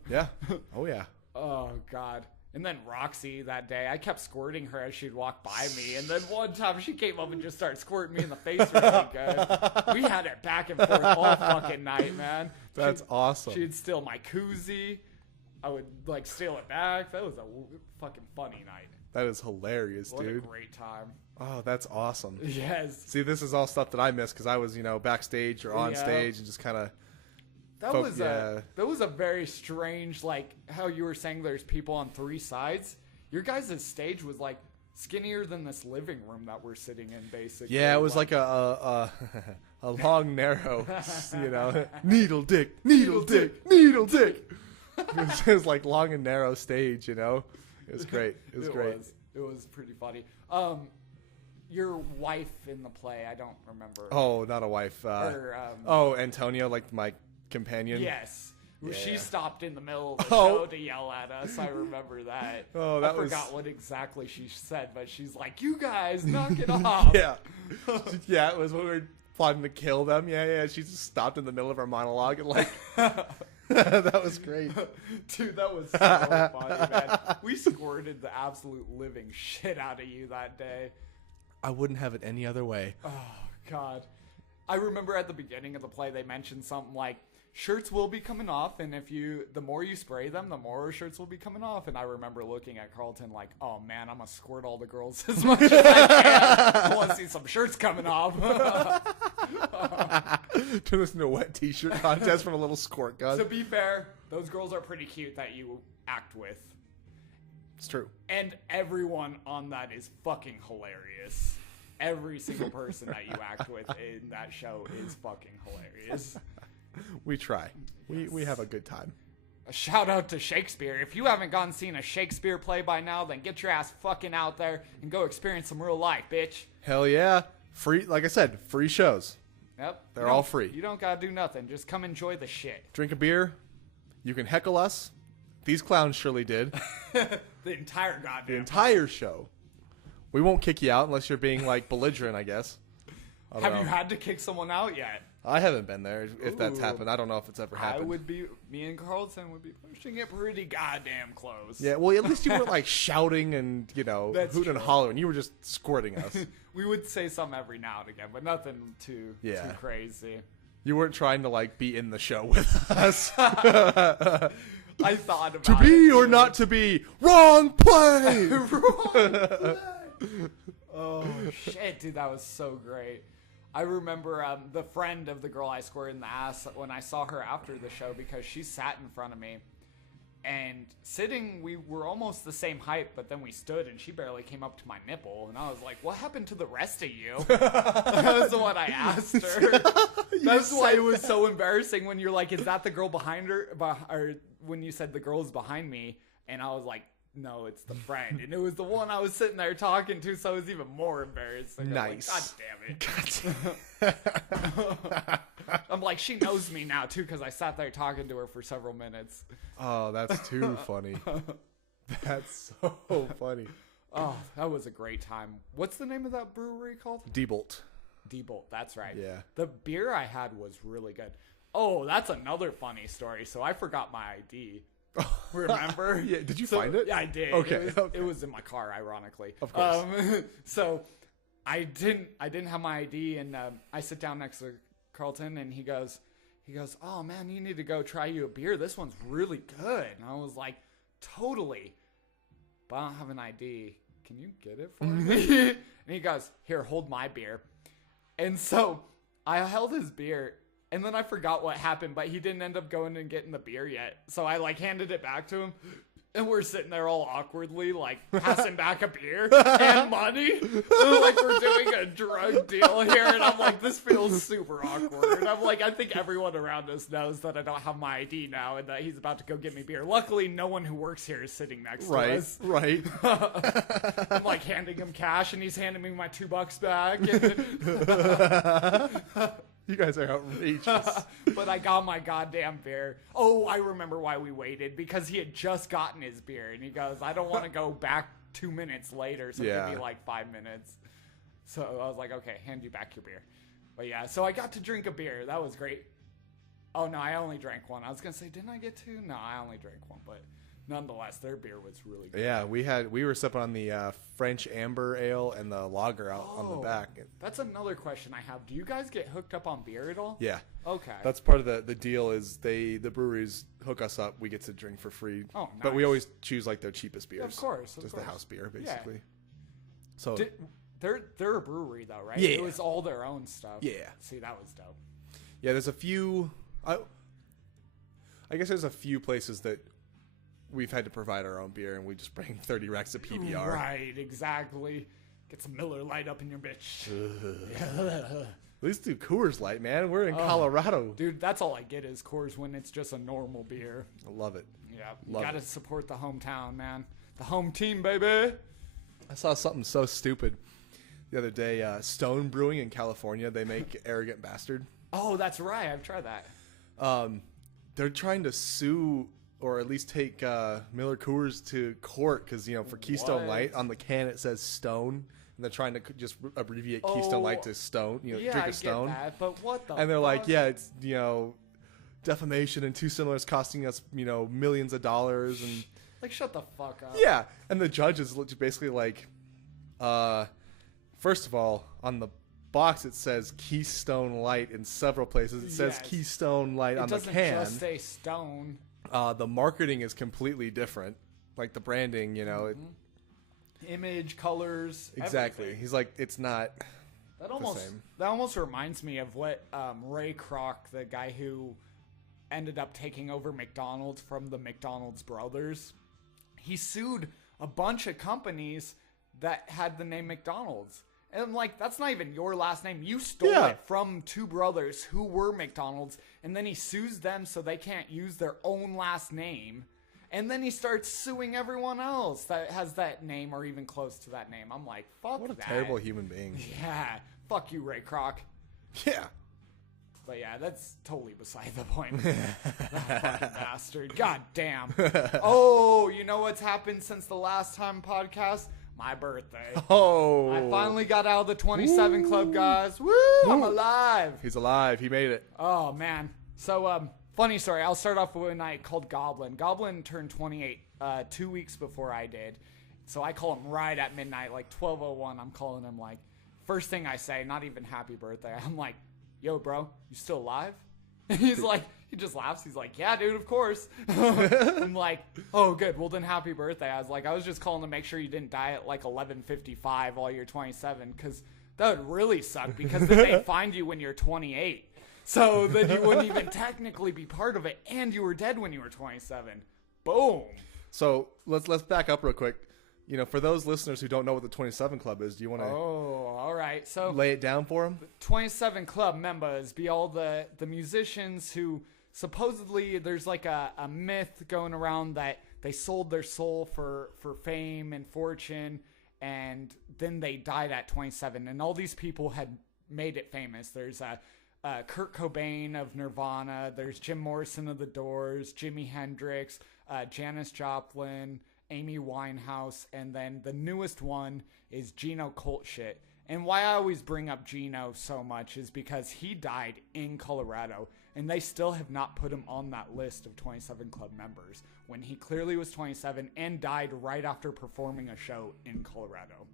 Yeah. Oh, yeah. Oh, God. And then Roxy that day, I kept squirting her as she'd walk by me. And then one time she came up and just started squirting me in the face really good. We had it back and forth all fucking night, man. That's awesome. She'd steal my koozie. I would like steal it back. That was a fucking funny night. That is hilarious, What dude. a great time. Oh, that's awesome. Yes. See, this is all stuff that I missed because I was, backstage or on Yeah. stage and just kind of. That was a very strange, like how you were saying there's people on three sides. Your guys' stage was like skinnier than this living room that we're sitting in, basically. Yeah, it was like a long, narrow, needle dick. It was like long and narrow stage, It was great. It was great. It was pretty funny. Your wife in the play, I don't remember. Oh, not a wife. Antonio, like my companion. Yes. Yeah. She stopped in the middle of the show to yell at us. I remember that. Oh, I forgot what exactly she said, but she's like, "You guys, knock it off." Yeah. Yeah, it was when we were plotting to kill them. Yeah. She just stopped in the middle of our monologue and like... That was great. Dude, that was so funny, man. We squirted the absolute living shit out of you that day. I wouldn't have it any other way. Oh, God. I remember at the beginning of the play, they mentioned something like, shirts will be coming off, and the more you spray them, the more shirts will be coming off. And I remember looking at Carlton like, oh man, I'm gonna squirt all the girls as much as I can. I want to see some shirts coming off. Turn this into a wet t-shirt contest from a little squirt gun. To be fair, those girls are pretty cute that you act with. It's true. And everyone on that is fucking hilarious. Every single person that you act with in that show is fucking hilarious. We try. We have a good time. A shout out to Shakespeare. If you haven't gone seen a Shakespeare play by now, then get your ass fucking out there and go experience some real life, bitch. Hell yeah. Free, like I said, free shows. Yep. They're all free. You don't gotta do nothing. Just come enjoy the shit. Drink a beer. You can heckle us. These clowns surely did. The entire goddamn The entire show. We won't kick you out unless you're being like belligerent, I guess. I don't Have know. you had to kick someone out yet? I haven't been there. If that's Ooh. happened, I don't know if it's ever happened. Me and Carlton would be pushing it pretty goddamn close. Yeah, well, at least you weren't like shouting and That's hooting and true. hollering. You were just squirting us. We would say something every now and again, but nothing too crazy. You weren't trying to like be in the show with us. I thought about To be it, or too. not to be, wrong play. Oh shit, dude, that was so great. I remember the friend of the girl I squirted in the ass when I saw her after the show because she sat in front of me. And sitting, we were almost the same height, but then we stood and she barely came up to my nipple. And I was like, what happened to the rest of you? That was what I asked her. That's why it was so embarrassing when you're like, is that the girl behind her? Or when you said the girl's behind me. And I was like, no, it's the friend. And it was the one I was sitting there talking to, so it was even more embarrassing. Nice. I'm like, God damn it. I'm like, she knows me now, too, because I sat there talking to her for several minutes. Oh, that's too funny. That's so funny. Oh, that was a great time. What's the name of that brewery called? Diebold. Diebold, that's right. Yeah. The beer I had was really good. Oh, that's another funny story. So I forgot my ID. Remember? Yeah. Did you find it? Yeah, I did. Okay. It was in my car, ironically. Of course. So I didn't have my ID, and I sit down next to Carlton, and he goes, oh man, you need to go try you a beer. This one's really good. And I was like, totally. But I don't have an ID. Can you get it for me? And he goes, here, hold my beer. And so I held his beer. And then I forgot what happened, but he didn't end up going and getting the beer yet. So I like handed it back to him. And we're sitting there all awkwardly, like passing back a beer and money. And, like we're doing a drug deal here. And I'm like, this feels super awkward. And I'm like, I think everyone around us knows that I don't have my ID now and that he's about to go get me beer. Luckily, no one who works here is sitting next to us. Right. I'm like handing him cash and he's handing me my $2 back. You guys are outrageous. But I got my goddamn beer. Oh, I remember why we waited. Because he had just gotten his beer. And he goes, I don't want to go back 2 minutes later. So give me like 5 minutes. So I was like, okay, hand you back your beer. But yeah, so I got to drink a beer. That was great. Oh, no, I only drank one. I was going to say, didn't I get two? No, I only drank one. But nonetheless, their beer was really good. Yeah, we were sipping on the French Amber Ale and the lager out on the back. That's another question I have. Do you guys get hooked up on beer at all? Yeah. Okay. That's part of the deal is the breweries hook us up. We get to drink for free. Oh, But we nice. always choose like their cheapest beers. Of course. Just the house beer, Yeah. basically. So They're a brewery though, right? Yeah. It was all their own stuff. Yeah. See, that was dope. yeah, there's a few. I guess there's a few places that we've had to provide our own beer, and we just bring 30 racks of PBR. Right, exactly. Get some Miller Lite up in your bitch. At least do Coors Light, man. We're in Colorado. Dude, that's all I get is Coors when it's just a normal beer. I love it. Yeah, you Love gotta it. support the hometown, man. The home team, baby. I saw something so stupid the other day. Stone Brewing in California, they make Arrogant Bastard. Oh, that's right. I've tried that. They're trying to sue or at least take Miller Coors to court because, for Keystone What? Light on the can it says Stone, and they're trying to just abbreviate Keystone Light to Stone. Yeah, drink I a Stone. get that, but what the And they're like, fuck? yeah, it's defamation and too similar is costing us millions of dollars and. Like, shut the fuck up. Yeah, and the judge is basically like, first of all, on the box it says Keystone Light in several places. It says Yes. Keystone Light It on the doesn't can. just say Stone. The marketing is completely different, like the branding. Image, colors, Exactly. everything. He's like, it's not. That same. almost reminds me of what Ray Kroc, the guy who ended up taking over McDonald's from the McDonald's brothers, he sued a bunch of companies that had the name McDonald's. And I'm like, that's not even your last name. You stole Yeah. it from two brothers who were McDonald's, and then he sues them so they can't use their own last name. And then he starts suing everyone else that has that name or even close to that name. I'm like, fuck What a that. terrible human being. Yeah, fuck you, Ray Kroc. Yeah. But yeah, that's totally beside the point. That fucking bastard. God damn. Oh, you know what's happened since the last time podcast? My birthday. Oh. I finally got out of the 27 club, guys. Woo! I'm alive. He's alive. He made it. Oh, man. So, funny story. I'll start off with a night called Goblin. Goblin turned 28 2 weeks before I did. So I call him right at midnight, like 12:01. I'm calling him like, first thing I say, not even happy birthday. I'm like, yo, bro, you still alive? He's like, he just laughs. He's like, yeah, dude, of course. I'm like, oh, good. Well, then happy birthday. I was like, I was just calling to make sure you didn't die at like 11:55 while you're 27, because that would really suck, because then they find you when you're 28. So then you wouldn't even technically be part of it, and you were dead when you were 27. Boom. So let's back up real quick. For those listeners who don't know what the 27 Club is, do you want to Oh, all right. So lay it down for them? 27 club members be all the musicians who supposedly there's like a myth going around that they sold their soul for fame and fortune, and then they died at 27, and all these people had made it famous. There's Kurt Cobain of Nirvana, there's Jim Morrison of The Doors, Jimi Hendrix, Janis Joplin, Amy Winehouse, and then the newest one is Gino Coltshit. And why I always bring up Gino so much is because he died in Colorado, and they still have not put him on that list of 27 club members when he clearly was 27 and died right after performing a show in Colorado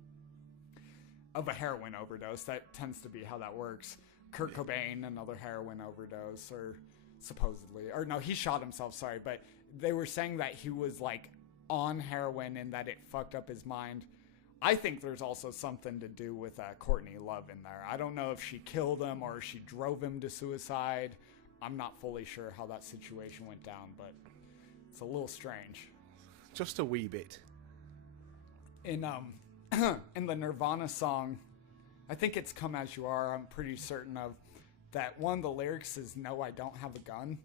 of a heroin overdose. That tends to be how that works. Kurt Cobain, another heroin overdose, or supposedly, or no, he shot himself, sorry, but they were saying that he was like on heroin and that it fucked up his mind. I think there's also something to do with Courtney Love in there. I don't know if she killed him or she drove him to suicide. I'm not fully sure how that situation went down, but it's a little strange. Just a wee bit. In in the Nirvana song, I think it's Come As You Are, I'm pretty certain of, that one of the lyrics is "No, I don't have a gun."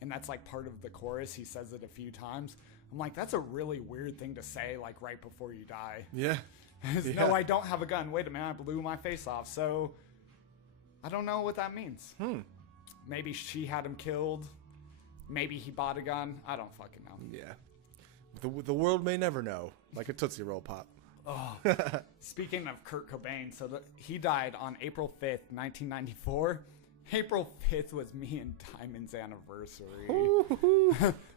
And that's like part of the chorus. He says it a few times. I'm like, that's a really weird thing to say, like right before you die. Yeah. No, I don't have a gun. Wait a minute, I blew my face off. So I don't know what that means. Maybe she had him killed. Maybe he bought a gun. I don't fucking know. Yeah. The world may never know. Like a Tootsie Roll Pop. Oh. Speaking of Kurt Cobain, so he died on April 5th, 1994. April 5th was me and Diamond's anniversary.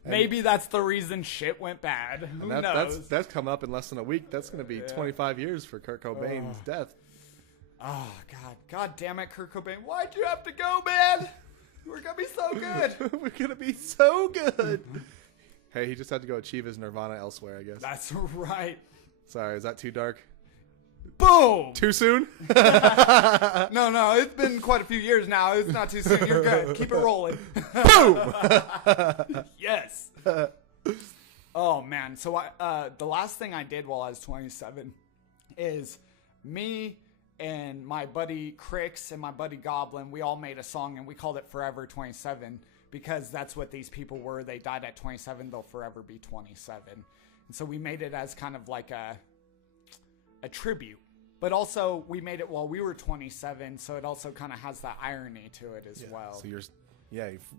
Maybe that's the reason shit went bad. Who And knows? that's coming up in less than a week. That's going to be 25 years for Kurt Cobain's death. Oh, God damn it, Kurt Cobain. Why'd you have to go, man? We're going to be so good. We're going to be so good. Hey, he just had to go achieve his nirvana elsewhere, I guess. That's right. Sorry, is that too dark? Boom! Too soon? No, it's been quite a few years now. It's not too soon. You're good. Keep it rolling. Boom! Yes. Oh, man. So the last thing I did while I was 27 is me and my buddy Crix and my buddy Goblin, we all made a song and we called it Forever 27 because that's what these people were. They died at 27. They'll forever be 27. And so we made it as kind of like a tribute. But also, we made it while we were 27, so it also kind of has that irony to it as well. So you're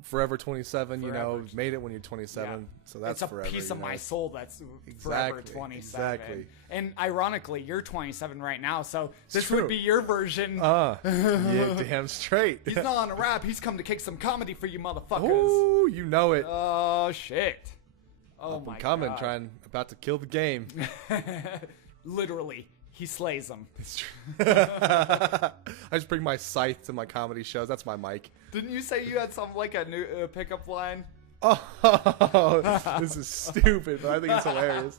forever 27, you know, Forever. made it when you're 27. Yeah. So that's it's a forever. piece of you know? my soul that's forever 27. Exactly. And ironically, you're 27 right now, so this true. would be your version. Yeah, damn straight. He's not on a rap. He's come to kick some comedy for you motherfuckers. Ooh, you know it. Oh, shit. Oh, Up my and coming, God. about to kill the game. Literally, he slays them. It's true. I just bring my scythe to my comedy shows. That's my mic. Didn't you say you had some, like, a new pickup line? Oh, this is stupid, but I think it's hilarious.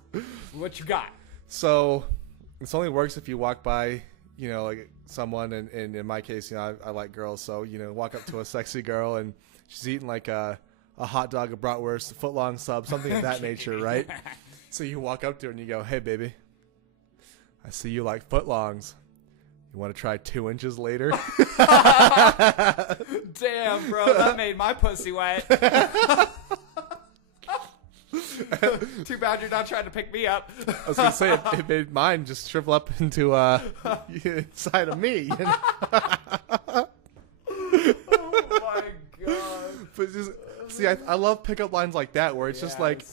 What you got? So, this only works if you walk by, you know, like someone, and in my case, you know, I like girls, so, you know, walk up to a sexy girl, and she's eating like a hot dog, a bratwurst, a footlong sub, something of that nature, right? So you walk up to her and you go, "Hey, baby, I see you like footlongs. You want to try 2 inches later?" Damn, bro, that made my pussy wet. Too bad you're not trying to pick me up. I was gonna say it made mine just shrivel up into inside of me. You know? Oh my god. But just, see, I love pickup lines like that where it's just like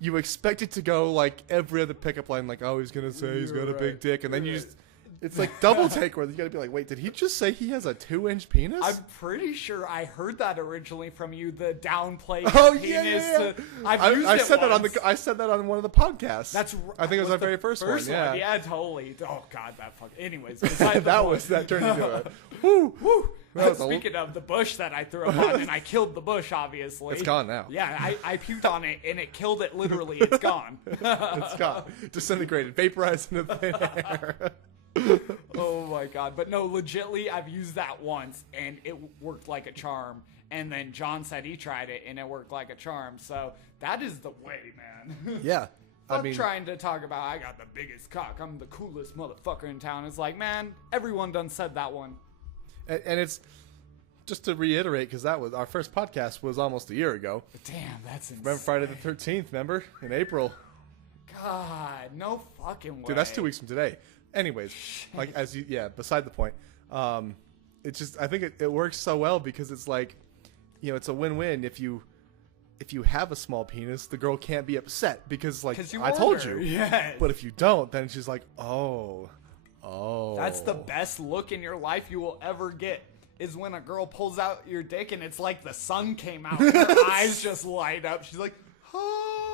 you expect it to go like every other pickup line, like, oh, he's gonna say he's got a big dick, and then you just. It's like double take where you gotta be like, wait, did he just say he has a 2-inch penis? I'm pretty sure I heard that originally from you, the downplay Oh penis. yeah. I said that on once. I said that on one of the podcasts. I think it was our the very first one. Yeah. Yeah, totally. Oh god, that fuck. Anyways, that turned into it. Woo. Woo. That was Speaking of the bush that I threw up on, and I killed the bush, obviously. It's gone now. Yeah, I puked on it, and it killed it literally. It's gone. It's gone. Disintegrated, vaporized into thin air. Oh my god. But no, legitly, I've used that once, and it worked like a charm. And then John said he tried it, and it worked like a charm. So that is the way, man. Yeah. I'm trying to talk about I got the biggest cock. I'm the coolest motherfucker in town. It's like, man, everyone done said that one. And it's just to reiterate, because that was our first podcast was almost a year ago. Damn, that's insane. Remember Friday the 13th? Remember in April? God, no fucking way. Dude, that's 2 weeks from today. Anyways, like beside the point. It's just I think it works so well because it's like, you know, it's a win-win if you have a small penis, the girl can't be upset because like I told you. Yes. But if you don't, then she's like, oh. That's the best look in your life you will ever get. Is when a girl pulls out your dick and it's like the sun came out and her eyes just light up. She's like, oh.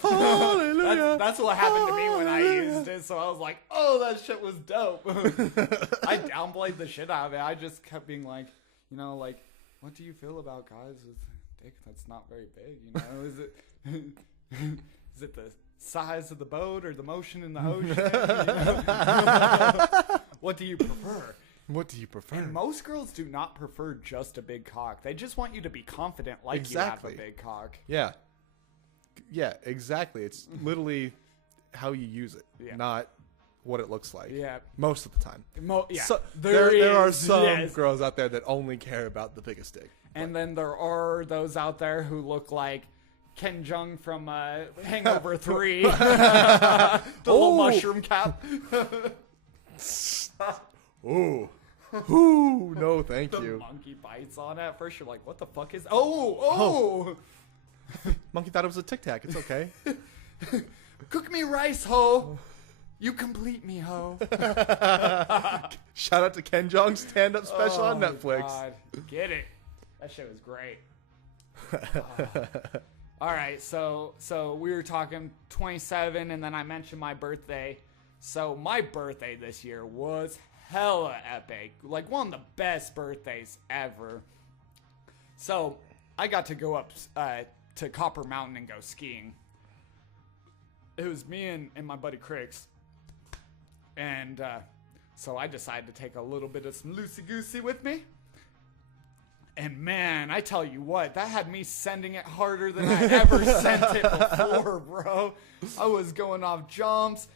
Hallelujah. That's what happened to me when I used it. So I was like, oh, that shit was dope. I downplayed the shit out of it. I just kept being like, you know, like, what do you feel about guys with dick that's not very big? You know, is it the size of the boat or the motion in the ocean? You know? What do you prefer? What do you prefer? And most girls do not prefer just a big cock. They just want you to be confident like Exactly. you have a big cock. Yeah. Yeah, exactly. It's literally how you use it, not what it looks like. Yeah. Most of the time. Yeah. So, there are is, some yes. girls out there that only care about the biggest dick. And then there are those out there who look like Ken Jeong from Hangover 3. The little mushroom cap. Ooh. Ooh, no, thank The you. monkey bites on it. At first you're like, what the fuck is... Oh! Monkey thought it was a Tic Tac. It's okay. Cook me rice, ho! You complete me, ho. Shout out to Ken Jeong's stand-up special on Oh, Netflix. God. Get it. That shit was great. All right, so we were talking 27, and then I mentioned my birthday. So my birthday this year was hella epic. Like, one of the best birthdays ever. So I got to go up to Copper Mountain and go skiing. It was me and my buddy Crix. And so I decided to take a little bit of some loosey-goosey with me. And man, I tell you what, that had me sending it harder than I ever sent it before, bro. I was going off jumps.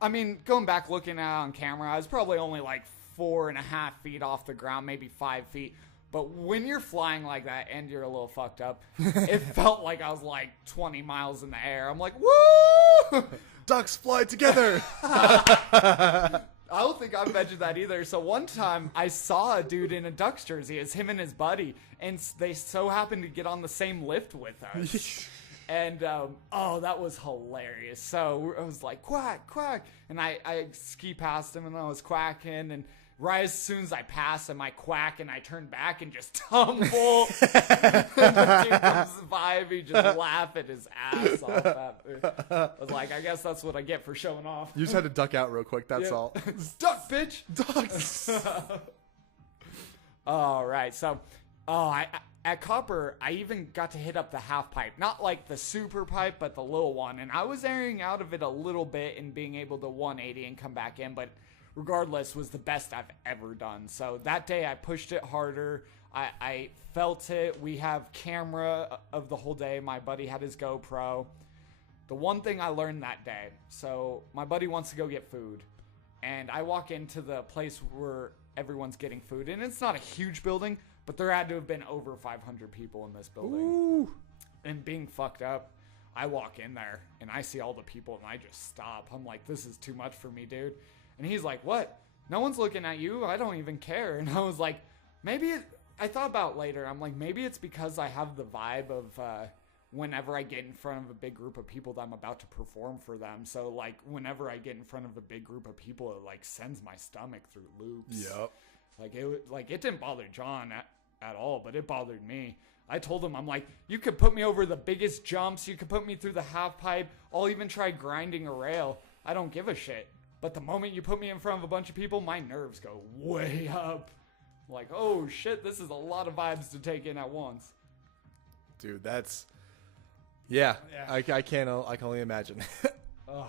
I mean, going back looking at it on camera, I was probably only like 4.5 feet off the ground, maybe 5 feet. But when you're flying like that and you're a little fucked up, it felt like I was like 20 miles in the air. I'm like, woo! Ducks fly together. I don't think I've mentioned that either. So one time I saw a dude in a Ducks jersey. It's him and his buddy. And they so happened to get on the same lift with us. And, that was hilarious. So I was like, quack, quack. And I ski past him and I was quacking. And right as soon as I pass him, I quack and I turn back and just tumble. And the dude comes by me, just laughing his ass off after. I was like, I guess that's what I get for showing off. You just had to duck out real quick, that's Yeah. all. Duck, bitch. Ducks. All right. So, at Copper, I even got to hit up the half pipe. Not like the super pipe, but the little one. And I was airing out of it a little bit and being able to 180 and come back in. But regardless, was the best I've ever done. So that day I pushed it harder. I felt it. We have camera of the whole day. My buddy had his GoPro. The one thing I learned that day, so my buddy wants to go get food. And I walk into the place where everyone's getting food. And it's not a huge building, but there had to have been over 500 people in this building. Ooh. And being fucked up, I walk in there and I see all the people and I just stop. I'm like, this is too much for me, dude. And he's like, what? No one's looking at you. I don't even care. And I was like, I thought about it later. I'm like, maybe it's because I have the vibe of whenever I get in front of a big group of people that I'm about to perform for them. So, like, whenever I get in front of a big group of people, it, like, sends my stomach through loops. Yep. Like, it didn't bother John at all, but it bothered me. I told him, I'm like, you could put me over the biggest jumps. You could put me through the half pipe. I'll even try grinding a rail. I don't give a shit. But the moment you put me in front of a bunch of people, my nerves go way up. Like, oh shit, this is a lot of vibes to take in at once. Dude, that's... Yeah, Yeah. I can only imagine. Ugh.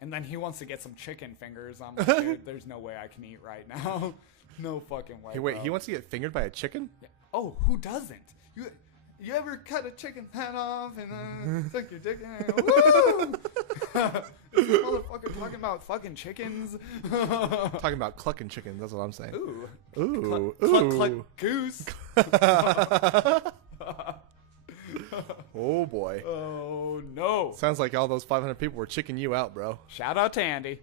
And then he wants to get some chicken fingers. I'm like, dude, there's no way I can eat right now. No fucking way. Hey, wait, bro. he wants to get fingered by a chicken? Yeah. Oh, who doesn't? You ever cut a chicken head off and suck your dick in it? Woo! Is this motherfucker talking about fucking chickens? Talking about clucking chickens, that's what I'm saying. Ooh. Ooh. Cluck, Ooh. cluck, goose. Oh, boy. Oh, no. Sounds like all those 500 people were chicking you out, bro. Shout out to Andy.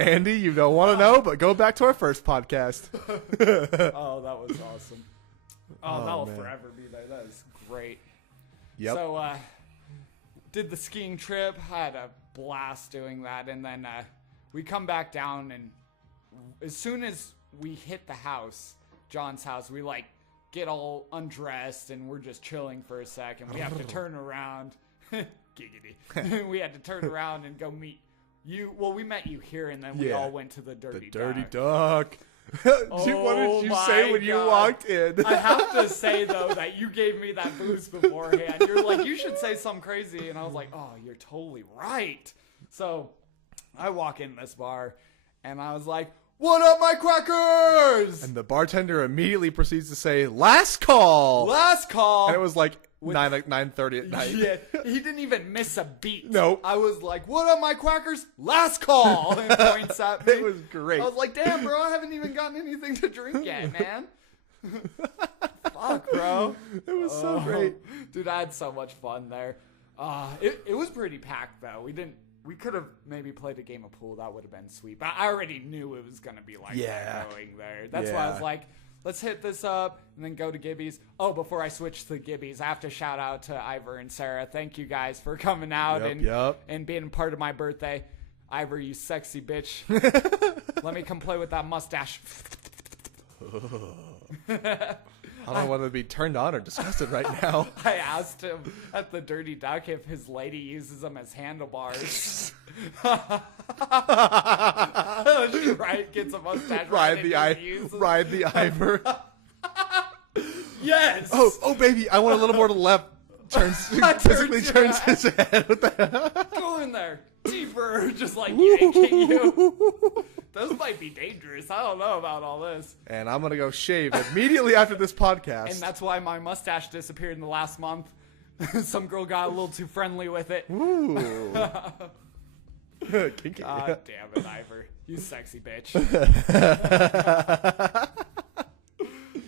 Andy, you don't want to know, but go back to our first podcast. Oh, that was awesome. Oh, that will man. forever be there. That is great. Yep. So, did the skiing trip. I had a blast doing that. And then we come back down, and as soon as we hit the house, John's house, we, like, get all undressed, and we're just chilling for a second. We have to turn around. Giggity. We had to turn around and go meet you. Well, we met you here, and then we Yeah. all went to the Dirty Duck. Duck. Dude, what did you say my when you God. walked in? I have to say, though, that you gave me that boost beforehand. You're like, you should say something crazy. And I was like, oh, you're totally right. So I walk in this bar, and I was like, what up, my quackers? And the bartender immediately proceeds to say, last call. Last call. And it was like 9:30 at night. Yeah, he didn't even miss a beat. Nope. I was like, what up, my quackers? Last call. And points at me. It was great. I was like, damn, bro, I haven't even gotten anything to drink yet, man. Fuck, bro. It was so great. Dude, I had so much fun there. It was pretty packed, though. We could have maybe played a game of pool. That would have been sweet. But I already knew it was going to be like Yeah. that going there. That's why I was Yeah. like, let's hit this up and then go to Gibby's. Oh, before I switch to Gibby's, I have to shout out to Ivor and Sarah. Thank you guys for coming out and being part of my birthday. Ivor, you sexy bitch. Let me come play with that mustache. I don't know whether to be turned on or disgusted right now. I asked him at the Dirty Duck if his lady uses them as handlebars. Right, gets a mustache. Ride the Ivor. Yes. Oh, baby, I want a little more to the left. Physically turns his head. What the hell? Go in there. Deeper. Just like yanking you. Those might be dangerous. I don't know about all this. And I'm going to go shave immediately after this podcast. And that's why my mustache disappeared in the last month. Some girl got a little too friendly with it. Ooh. Kinky. God damn it, Ivor. You sexy bitch.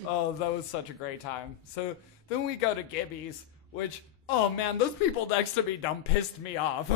Oh, that was such a great time. So then we go to Gibby's, which, oh man, those people next to me done pissed me off.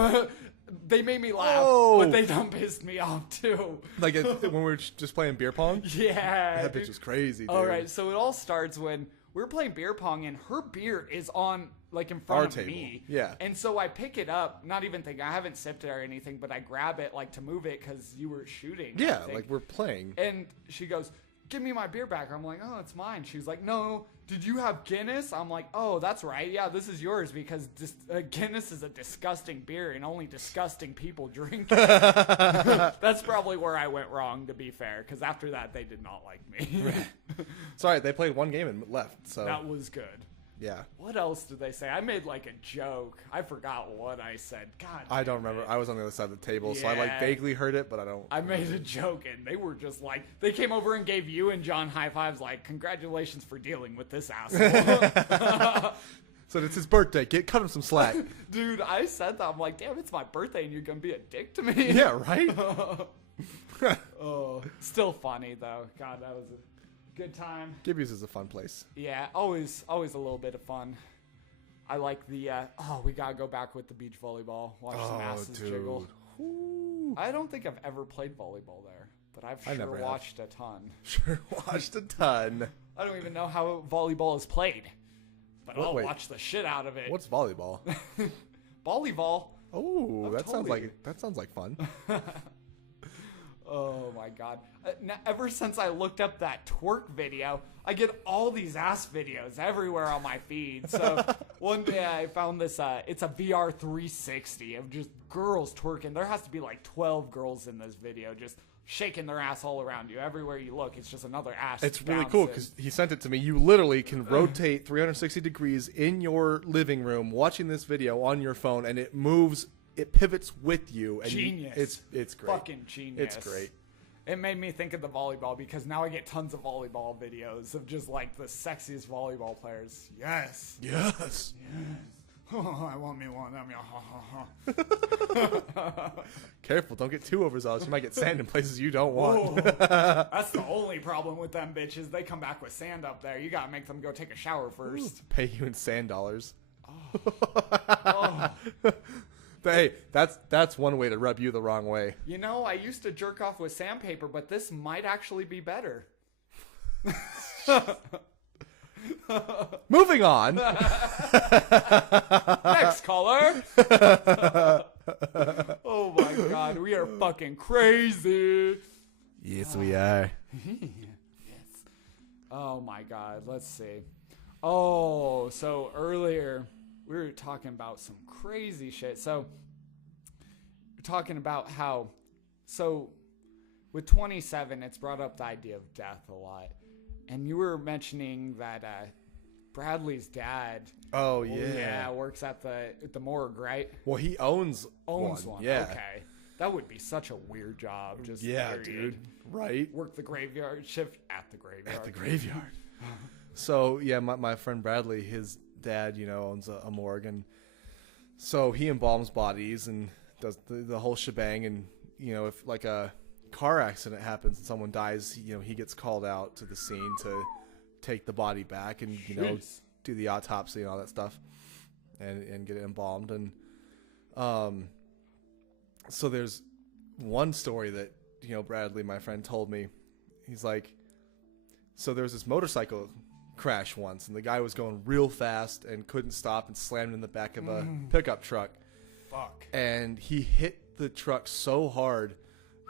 They made me laugh, but they done pissed me off too. Like when we were just playing beer pong? Yeah. That bitch was crazy, dude. All right, so it all starts when we were playing beer pong and her beer is on, like, in front Our of table. me. Yeah. And so I pick it up, not even thinking, I haven't sipped it or anything, but I grab it, like, to move it because you were shooting. Yeah, I think. like we're playing. And she goes, give me my beer back. I'm like, oh, it's mine. She's like, no, did you have Guinness? I'm like, oh, that's right. Yeah, this is yours because Guinness is a disgusting beer and only disgusting people drink it. That's probably where I went wrong, to be fair, because after that, they did not like me. Sorry, they played one game and left. So That was good. yeah. What else did they say? I made like a joke. I forgot what I said. God, I don't damn remember. it. I was on the other side of the table, so I like Yeah. vaguely heard it, but I don't. I made a joke, and they were just like, they came over and gave you and John high fives, like, congratulations for dealing with this asshole. So it's his birthday. Cut him some slack. Dude, I said that. I'm like, damn, it's my birthday, and you're gonna be a dick to me. Yeah, right. Oh, still funny though. God, that was a good time. Gibby's is a fun place. Yeah, always a little bit of fun. I like the. We gotta go back with the beach volleyball. Watch some asses jiggle. Ooh. I don't think I've ever played volleyball there, but I've I sure never have. watched a ton. Sure watched a ton. I don't even know how volleyball is played, but I'll Wait. watch the shit out of it. What's volleyball? volleyball? Oh, that sounds totally. like fun. Oh my god. Ever since I looked up that twerk video, I get all these ass videos everywhere on my feed. So one day I found this, it's a VR 360 of just girls twerking. There has to be like 12 girls in this video just shaking their ass all around you. Everywhere you look, it's just another ass. It's really cool because he sent it to me. You literally can rotate 360 degrees in your living room watching this video on your phone, and it moves. It pivots with you. And Genius. It's great. Fucking genius. It's great. It made me think of the volleyball because now I get tons of volleyball videos of just like the sexiest volleyball players. Yes. Yes. Oh, I want me one of them. Careful, don't get too overzealous. You might get sand in places you don't want. That's the only problem with them bitches. They come back with sand up there. You gotta make them go take a shower first. Pay you in sand dollars. Oh. But hey, that's one way to rub you the wrong way. You know, I used to jerk off with sandpaper, but this might actually be better. Moving on. Next caller. Oh my god, we are fucking crazy. Yes, we are. Oh my god, let's see. Oh, so earlier we were talking about some crazy shit. So we're talking about how, so with 27, it's brought up the idea of death a lot. And you were mentioning that Bradley's dad. Oh yeah. Works at the morgue, right? Well, he owns One. Yeah. Okay. That would be such a weird job. Just Yeah, period. dude. Right. Work the graveyard shift at the graveyard. At the graveyard. So yeah, my friend Bradley, his dad, owns a morgue, and so he embalms bodies and does the whole shebang. And if like a car accident happens and someone dies, he gets called out to the scene to take the body back and Jeez. do the autopsy and all that stuff, and get it embalmed. And so there's one story that Bradley, my friend, told me. He's like, So there was this motorcycle crash once, and the guy was going real fast and couldn't stop and slammed in the back of a pickup truck. Fuck. And he hit the truck so hard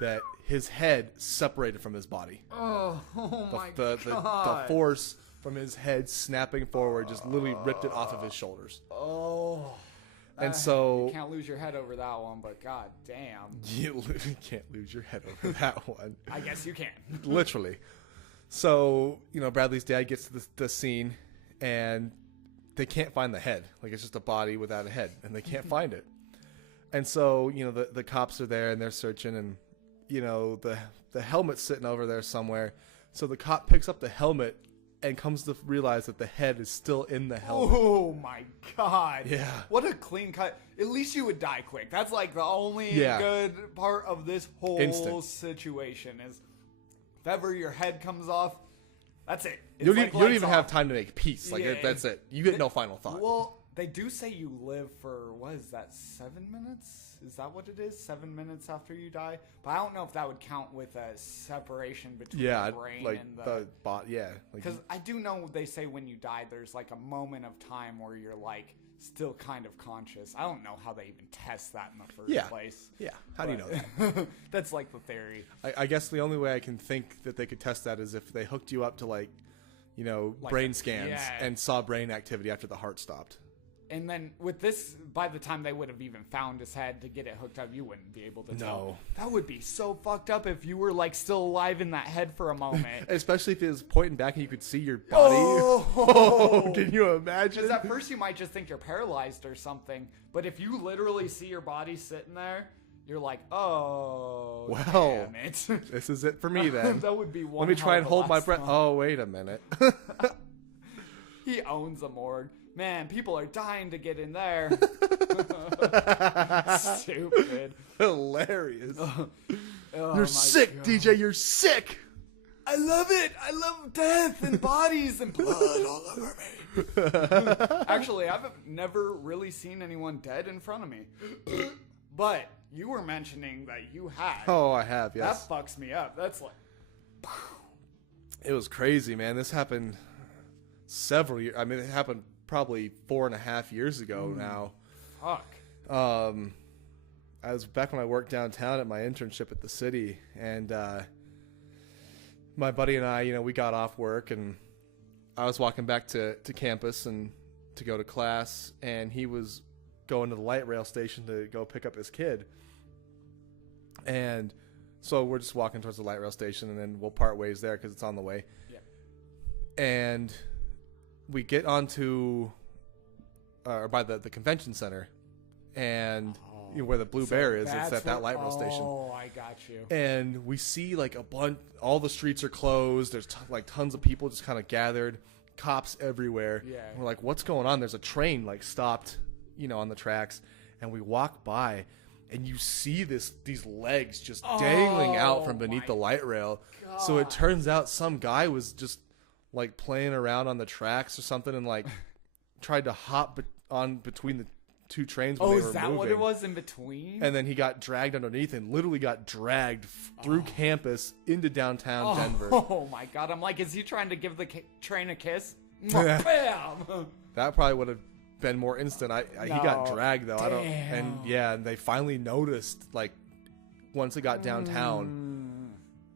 that his head separated from his body. Oh my The God. force from his head snapping forward just literally ripped it off of his shoulders. Oh. And so You can't lose your head over that one, but god damn. you literally can't lose your head over that one. I guess you can. Literally. So, Bradley's dad gets to the scene, and they can't find the head. Like, it's just a body without a head, and they can't find it. And so, the cops are there, and they're searching, and, the helmet's sitting over there somewhere. So the cop picks up the helmet and comes to realize that the head is still in the helmet. Oh my god. Yeah. What a clean cut. At least you would die quick. That's like the only good part of this whole Instant. situation is if ever your head comes off, that's it. It's You don't, like you don't lights even off. have time to make peace. Like, Yeah. that's it. You get no final thought. Well, they do say you live for, what is that, 7 minutes? Is that what it is? 7 minutes after you die? But I don't know if that would count with a separation between Yeah, the brain like and the bot. Yeah, like, because I do know they say when you die, there's like a moment of time where you're like still kind of conscious. I don't know how they even test that in the first place. yeah. How do you know But- that? That's like the theory. I guess the only way I can think that they could test that is if they hooked you up to Like brain a- scans yeah. and saw brain activity after the heart stopped. And then with this, by the time they would have even found his head to get it hooked up, you wouldn't be able to tell. No. That would be so fucked up if you were like still alive in that head for a moment. Especially if it was pointing back and you could see your body. Oh! Can you imagine? Because at first you might just think you're paralyzed or something, but if you literally see your body sitting there, you're like, oh, Well, damn it. this is it for me then. That would be one. Let me try hell and of a hold my last breath. song. Oh, wait a minute. He owns a morgue. Man, people are dying to get in there. Stupid. Hilarious. Oh You're my sick, God. DJ. You're sick. I love it. I love death and bodies and blood all over me. Actually, I've never really seen anyone dead in front of me. But you were mentioning that you had. Oh, I have, yes. That fucks me up. That's like, It was crazy, man. This happened several years. I mean, it happened probably 4.5 years ago now. fuck. I was back when I worked downtown at my internship at the city, and my buddy and I, we got off work, and I was walking back to campus and to go to class, and he was going to the light rail station to go pick up his kid. And so we're just walking towards the light rail station, and then we'll part ways there because it's on the way. Yeah. And we get onto by the convention center, and where the Blue Bear is. It's at that light rail station. Oh, I got you. And we see like a bunch. All the streets are closed. There's like tons of people just kind of gathered. Cops everywhere. Yeah. We're like, what's going on? There's a train like stopped, on the tracks, and we walk by. And you see these legs just dangling out from beneath my the light rail. So it turns out some guy was just like playing around on the tracks or something, and like tried to hop on between the two trains when they were is that moving. what it was in between? And then he got dragged underneath and literally got dragged through campus into downtown Denver. Oh my god! I'm like, is he trying to give the train a kiss? Yeah. Bam! That probably would have been more instant. He got No. dragged though. I don't. Damn. And they finally noticed like once it got downtown,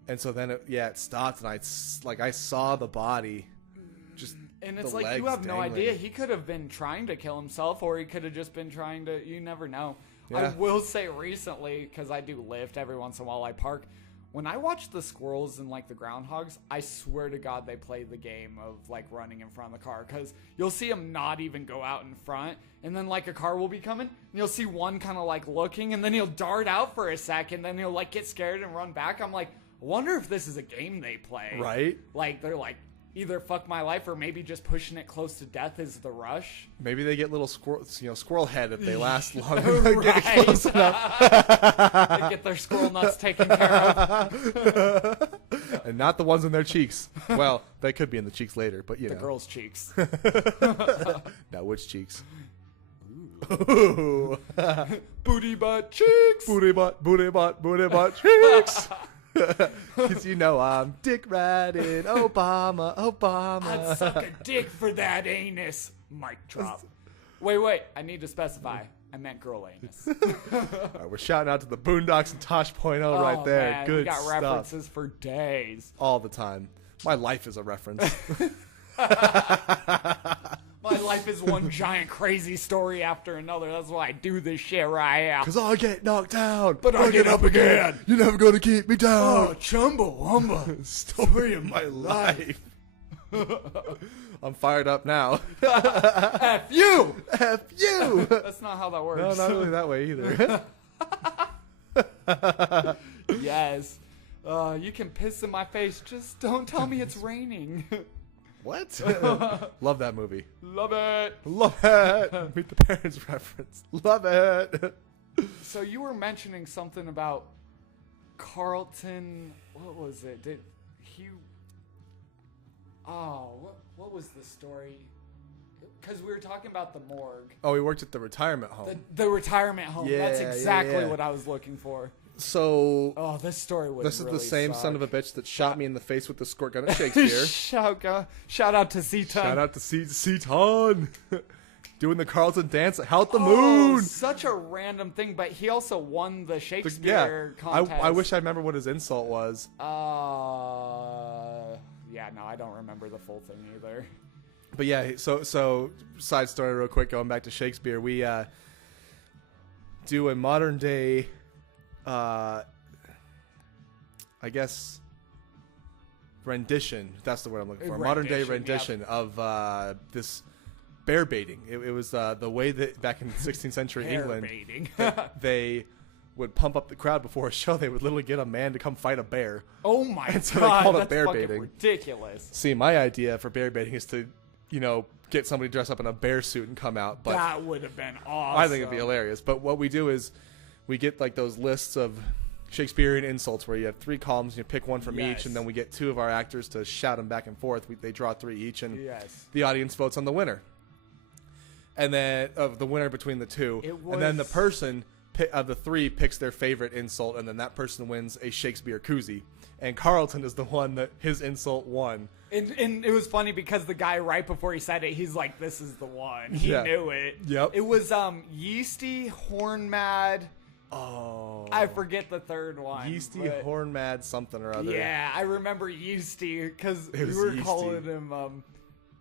and so then it stopped, and I saw the body, just And it's the like you legs have no dangling. idea. He could have been trying to kill himself, or he could have just been trying to. You never know. I Yeah. will say recently, because I do lift every once in a while. I park. When I watch the squirrels and like the groundhogs, I swear to God they play the game of like running in front of the car, because you'll see them not even go out in front, and then like a car will be coming, and you'll see one kind of like looking, and then he'll dart out for a second, then he'll like get scared and run back. I'm like, I wonder if this is a game they play, Right? Like they're like either fuck my life or maybe just pushing it close to death is the rush. Maybe they get little squirrel head if they last long Right. get close enough. They get their squirrel nuts taken care of. And not the ones in their cheeks. Well, they could be in the cheeks later, but The girl's cheeks. Now which cheeks? Ooh. Booty butt cheeks. Booty butt cheeks. Because you know I'm dick riding Obama, Obama. I'd suck a dick for that anus. Mic drop. Wait. I need to specify. I meant girl anus. All right, we're shouting out to the Boondocks and Tosh.0 right there. Man, Good we got stuff. references for days. All the time. My life is a reference. My life is one giant crazy story after another. That's why I do this shit right now. Because I get knocked down, But I get up again. You're never going to keep me down. Chumbawamba. Story of my life. I'm fired up now. F you! F you! That's not how that works. No, not really that way either. Yes. You can piss in my face. Just don't tell me it's raining. What? Love that movie. Love it. Love it. Meet the Parents reference. Love it. So you were mentioning something about Carlton. What was it? Did he? Oh, what was the story? Because we were talking about the morgue. Oh, he worked at the retirement home. The retirement home. Yeah, That's exactly yeah. what I was looking for. So Oh, this story would. this is really the same suck. son of a bitch that shot me in the face with the squirt gun at Shakespeare. Shout out to Zeton. Shout out to Seaton. Doing the Carlton dance at Out the Oh, Moon. such a random thing, but he also won the Yeah, Shakespeare contest. I wish I remember what his insult was. Yeah, no, I don't remember the full thing either. But yeah, so side story real quick, going back to Shakespeare, we do a modern day, I guess, rendition. That's the word I'm looking for. Modern day rendition of this bear baiting. It was the way that back in 16th century Bear England, baiting. they would pump up the crowd before a show. They would literally get a man to come fight a bear. Oh my And so god, they called it that's bear fucking baiting. ridiculous. See, my idea for bear baiting is to, get somebody dressed up in a bear suit and come out. But That would have been awesome. I think it'd be hilarious. But what we do is we get like those lists of Shakespearean insults where you have 3 columns and you pick one from Yes. each, and then we get 2 of our actors to shout them back and forth. They draw 3 each, and Yes. the audience votes on the winner. And then of the winner between the 2, and then the was- person of the 3 picks their favorite insult, and then that person wins a Shakespeare koozie. And Carlton is the one that his insult won. And it was funny because the guy right before he said it, he's like, "This is the one." He Yeah. knew it. Yep. It was Yeasty, Horn Mad. Oh, I forget the third one. Yeasty, but- Horn Mad, something or other. Yeah, I remember Yeasty because It we was were Yeasty. calling him.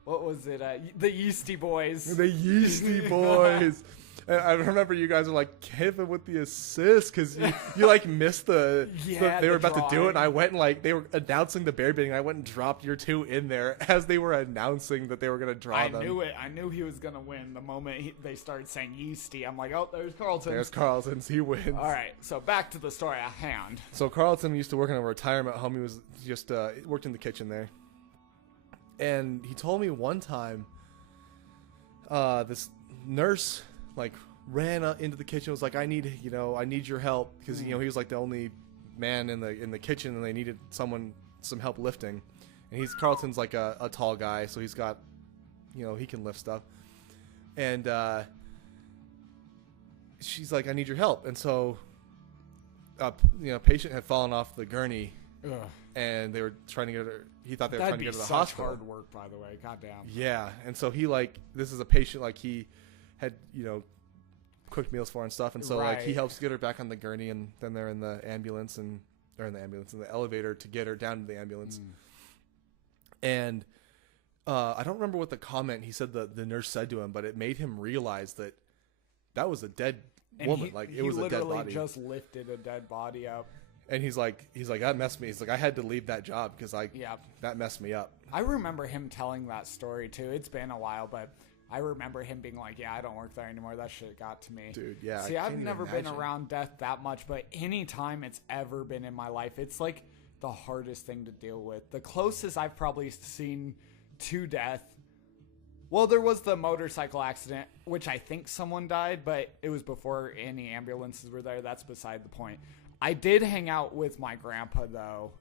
What was it? The Yeasty Boys. The Yeasty Boys. And I remember you guys were like, Kevin with the assist, because you like missed Yeah, they were the about to do it, and drawing. I went and like, they were announcing the bear baiting, and I went and dropped your 2 in there as they were announcing that they were going to draw I them. knew it. I knew he was gonna win the moment they started saying Yeasty. I'm like, oh, there's Carlton. There's Carlton's, he wins. All right, so back to the story at hand. So Carlton used to work in a retirement home. He was just worked in the kitchen there, and he told me one time, this nurse like ran into the kitchen. Was like, I need your help, because he was like the only man in the kitchen, and they needed some help lifting. And Carlton's like a tall guy, so he's got, he can lift stuff. And she's like, I need your help. And so, patient had fallen off the gurney, and they were trying to get her. He thought they were trying to get her to the such hospital. hard work, by the way. Goddamn. Yeah, and so he this is a patient he had cooked meals for and stuff, and so he Right. helps get her back on the gurney, and then they're in the ambulance in the elevator to get her down to the ambulance. And I don't remember what the comment he said the nurse said to him, but it made him realize that was a dead And woman. he It was a dead literally body. just lifted a dead body up. And he's like that messed me. He's like, I had to leave that job because that messed me up. I remember him telling that story too. It's been a while, but I remember him being like, "Yeah, I don't work there anymore. That shit got to me." Dude, yeah. See, I I've can't never even been imagine. around death that much, but any time it's ever been in my life, it's like the hardest thing to deal with. The closest I've probably seen to death. Well, there was the motorcycle accident, which I think someone died, but it was before any ambulances were there. That's beside the point. I did hang out with my grandpa, though,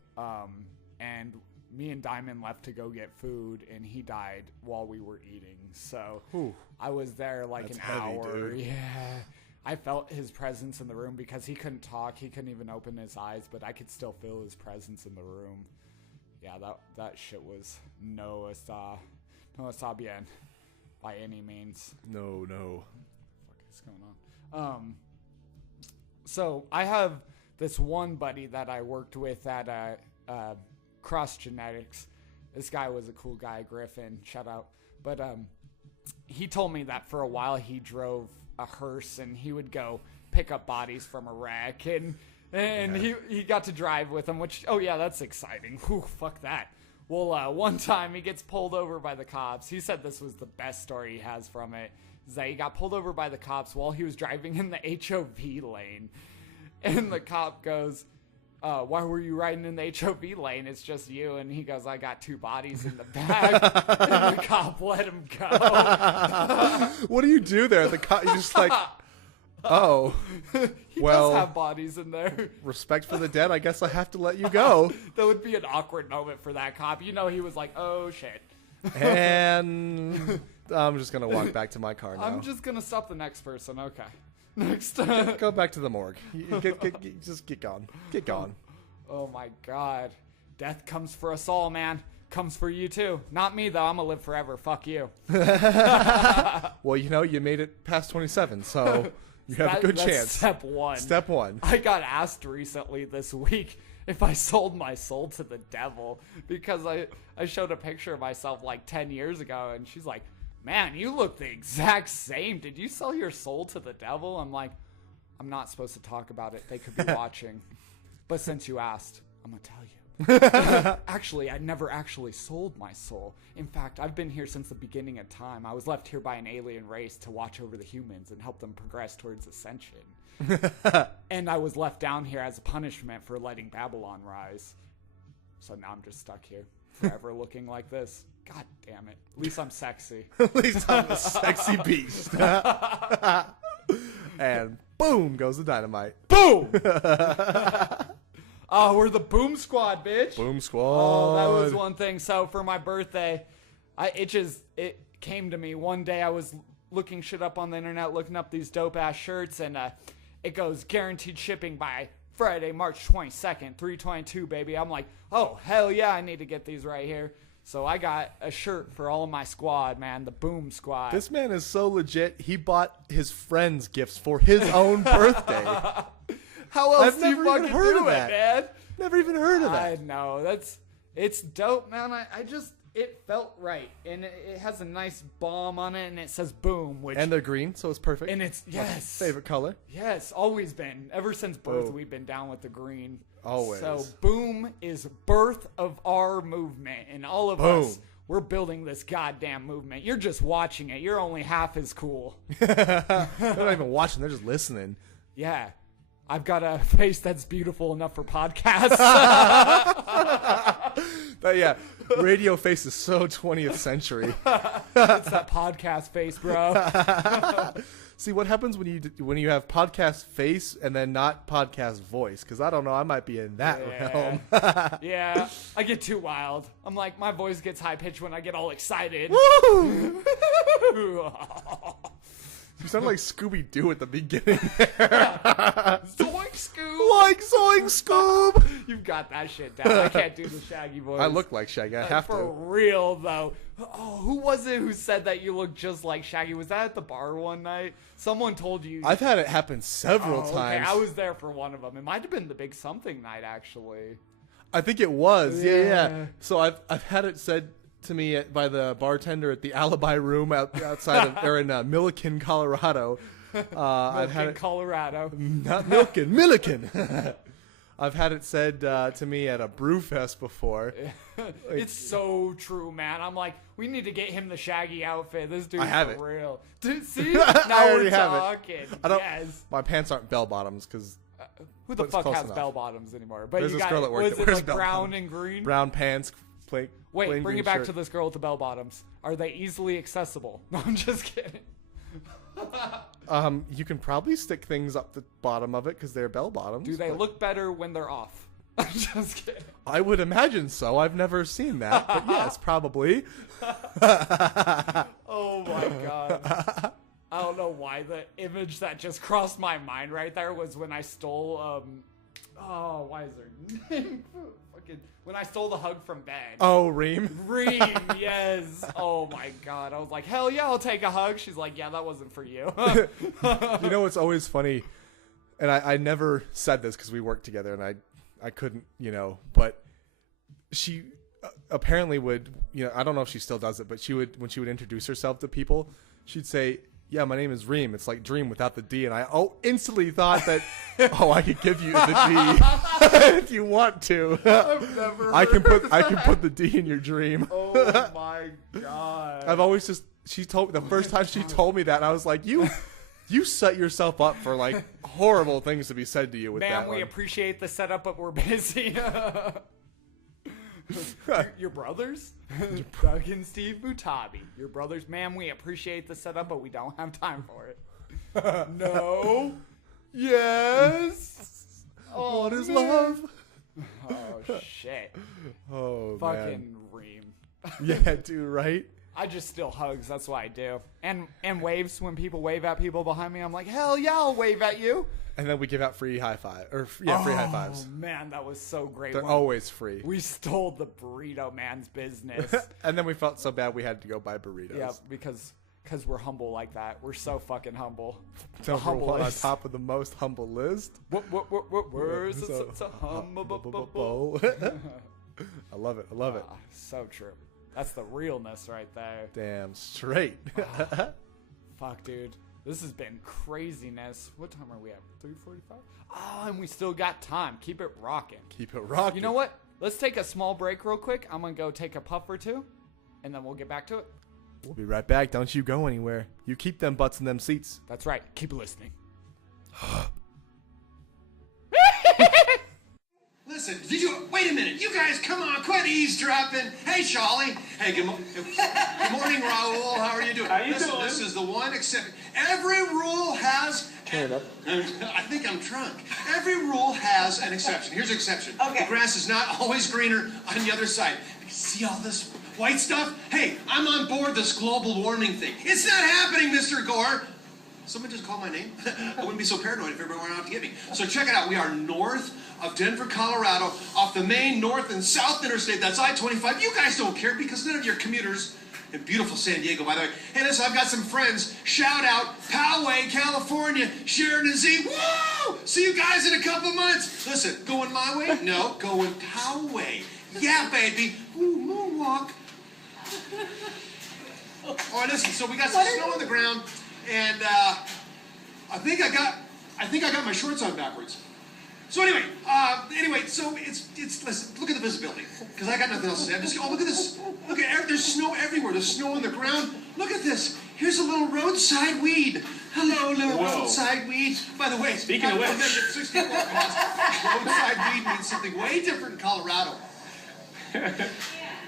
and me and Diamond left to go get food, and he died while we were eating. So Whew. I was there like That's an heavy, hour. dude. Yeah. I felt his presence in the room because he couldn't talk. He couldn't even open his eyes, but I could still feel his presence in the room. Yeah, that shit was no está bien by any means. No. What the fuck is going on? So I have this one buddy that I worked with at Cross Genetics. This guy was a cool guy, Griffin. Shout out. But he told me that for a while he drove a hearse and he would go pick up bodies from a wreck and he got to drive with them, which, oh yeah, that's exciting. Whew, fuck that. Well, one time he gets pulled over by the cops. He said this was the best story he has from it, is that he got pulled over by the cops while he was driving in the HOV lane. And the cop goes, why were you riding in the HOV lane? It's just you. And he goes, I got 2 bodies in the back. And the cop let him go. What do you do there? The cop, you just like, oh, He well, does have bodies in there. respect for the dead. I guess I have to let you go. That would be an awkward moment for that cop. You know, he was like, oh shit. And I'm just gonna walk back to my car now. I'm just going to stop the next person. Okay. Next. Go back to the morgue. Just get going. Get going. Oh my god. Death comes for us all, man. Comes for you too. Not me though. I'm gonna live forever. Fuck you. Well, you know, you made it past 27, so you have a good That's chance. Step 1. Step 1. I got asked recently this week if I sold my soul to the devil because I showed a picture of myself like 10 years ago and she's like, man, you look the exact same. Did you sell your soul to the devil? I'm like, I'm not supposed to talk about it. They could be watching. But since you asked, I'm going to tell you. Actually, I never actually sold my soul. In fact, I've been here since the beginning of time. I was left here by an alien race to watch over the humans and help them progress towards ascension. And I was left down here as a punishment for letting Babylon rise. So now I'm just stuck here, forever looking like this. God damn it. At least I'm sexy. At least I'm a sexy beast. And boom goes the dynamite. Boom! Oh, we're the Boom Squad, bitch. Boom squad. Oh, that was one thing. So for my birthday, it came to me. One day I was looking shit up on the internet, looking up these dope-ass shirts, and it goes guaranteed shipping by Friday, March 22nd, 3/22, baby. I'm like, oh, hell yeah, I need to get these right here. So I got a shirt for all of my squad, man, the Boom Squad. This man is so legit. He bought his friends gifts for his own birthday. How else I've do you never even fucking heard do of it, that. man? Never even heard of that. I know. It's dope, man. It felt right. And it has a nice bomb on it, and it says Boom, which... And they're green, so it's perfect. And it's, yes. Favorite color. Yes, always been. Ever since birth, Oh. we've been down with the green. Always. So Boom is birth of our movement, and all of Boom. us, we're building this goddamn movement. You're just watching it. You're only half as cool. They're not even watching. They're just listening. Yeah. I've got a face that's beautiful enough for podcasts. But yeah, radio face is so 20th century. It's that podcast face, bro. See what happens when you have podcast face and then not podcast voice? Because I don't know, I might be in that realm. Yeah, I get too wild. I'm like, my voice gets high pitched when I get all excited. Woo! You sound like Scooby Doo at the beginning. Zoink, Scoob. Like Zoink Scoob. You've got that shit down. I can't do the Shaggy voice. I look like Shaggy. I have For to. real, though. Oh, who was it who said that you look just like Shaggy? Was that at the bar one night? Someone told you. I've had it happen several Oh, times. Okay, I was there for one of them. It might have been the Big Something night, actually. I think it was. Yeah. Yeah. So I've had it said to me by the bartender at the Alibi Room outside of, or in Milliken, Colorado. I've had In it. Colorado. Not Milliken, Milliken. I've had it said to me at a brew fest before. It's so true, man. I'm like, we need to get him the Shaggy outfit. This dude's I have for it. real. Dude, see? I Now already we're have it. talking. I don't. Yes. My pants aren't bell bottoms because Who the But it's fuck close has enough. bell bottoms anymore? But There's you this got, girl at work was that it wears like bell brown bottoms. and green? brown pants. Wait, plain bring green it back shirt. to this girl with the bell bottoms. Are they easily accessible? No, I'm just kidding. You can probably stick things up the bottom of it because they're bell bottoms. Do they but look better when they're off? I'm just kidding. I would imagine so. I've never seen that, but yes, probably. Oh my god. I don't know why the image that just crossed my mind right there was when I stole, why is her name? Fucking, when I stole the hug from Ben. Oh, Reem. Reem, yes. Oh my god. I was like, hell yeah, I'll take a hug. She's like, yeah, that wasn't for you. You know what's always funny, and I never said this because we worked together and I couldn't, but she apparently would, I don't know if she still does it, but when she would introduce herself to people, she'd say, yeah, my name is Reem. It's like dream without the D. And I instantly thought that, I could give you the D if you want to. I've never I can heard put the D in your dream. Oh my god. I've always she told me the first time she told me that, and I was like, you set yourself up for like horrible things to be said to you with that. Man, we appreciate the setup, but we're busy. Your brothers? Doug and Steve Butabi. Your brothers, ma'am, we appreciate the setup, but we don't have time for it. No. Yes. Oh, what is man. love? Oh, shit. Oh, Fucking man. Reem. Yeah, dude, right? I just steal hugs. That's what I do. And waves. When people wave at people behind me, I'm like, hell yeah, I'll wave at you. And then we give out free high five. Free high fives. Oh, man, that was so great. They're when always free. We stole the burrito man's business. And then we felt so bad we had to go buy burritos. Yeah, because we're humble like that. We're so fucking humble. Number one on top of the most humble list. Where's So it's a humble. I love it. I love it. So true. That's the realness right there. Damn straight. Fuck, dude. This has been craziness. What time are we at? 3:45? Oh, and we still got time. Keep it rocking. Keep it rocking. You know what? Let's take a small break real quick. I'm going to go take a puff or two, and then we'll get back to it. We'll be right back. Don't you go anywhere. You keep them butts in them seats. That's right. Keep listening. Listen, wait a minute. You guys, come on, quit eavesdropping. Hey, Charlie. Hey, good morning, Raul. How are you doing? How you Listen, doing? this is the one exception. Every rule has... Turn it up. I think I'm drunk. Every rule has an exception. Here's an exception. Okay. The grass is not always greener on the other side. See all this white stuff? Hey, I'm on board this global warming thing. It's not happening, Mr. Gore. Someone just called my name? I wouldn't be so paranoid if everyone went out to get me. So check it out. We are north of Denver, Colorado, off the main north and south interstate. That's I-25. You guys don't care because none of your commuters in beautiful San Diego, by the way. Hey, listen, I've got some friends. Shout out, Poway, California, Sharon and Z. Woo! See you guys in a couple months. Listen, going my way? No, going Poway. Yeah, baby. Ooh, moonwalk. All right, listen, so we got some snow on the ground, and I think I got my shorts on backwards. So anyway, so it's listen, look at the visibility, because I got nothing else to say. Look at this. Look at there's snow everywhere. There's snow on the ground. Look at this. Here's a little roadside weed. Hello, little roadside weed. By the way, Speaking of which. 64 costs. Roadside weed means something way different in Colorado. Dad!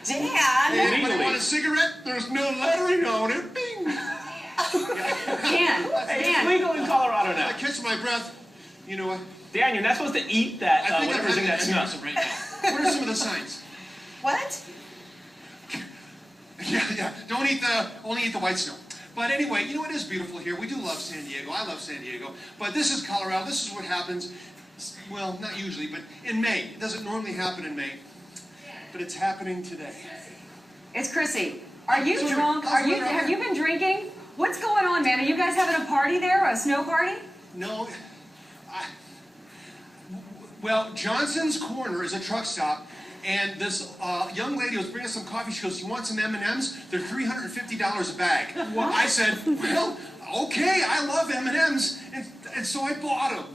Hey, anybody Legally. want a cigarette? There's no lettering on it. Bing. Dan! It's legal in Colorado I now. catch my breath. You know what? Dan, you're not supposed to eat that, I think I'm whatever's in having that an snuff. aneurysm right now. What are some of the signs? What? Yeah. Only eat the white snow. But anyway, you know it is beautiful here. We do love San Diego. I love San Diego. But this is Colorado. This is what happens. Well, not usually, but in May. It doesn't normally happen in May, but it's happening today. It's Chrissy. Are you Sorry, drunk? Have you been drinking? What's going on, man? Are you guys having a party there? A snow party? No. Well, Johnson's Corner is a truck stop, and this young lady was bringing us some coffee. She goes, "You want some M&Ms? They're $350 a bag." Well, I said, "Well, okay, I love M&Ms," and so I bought them.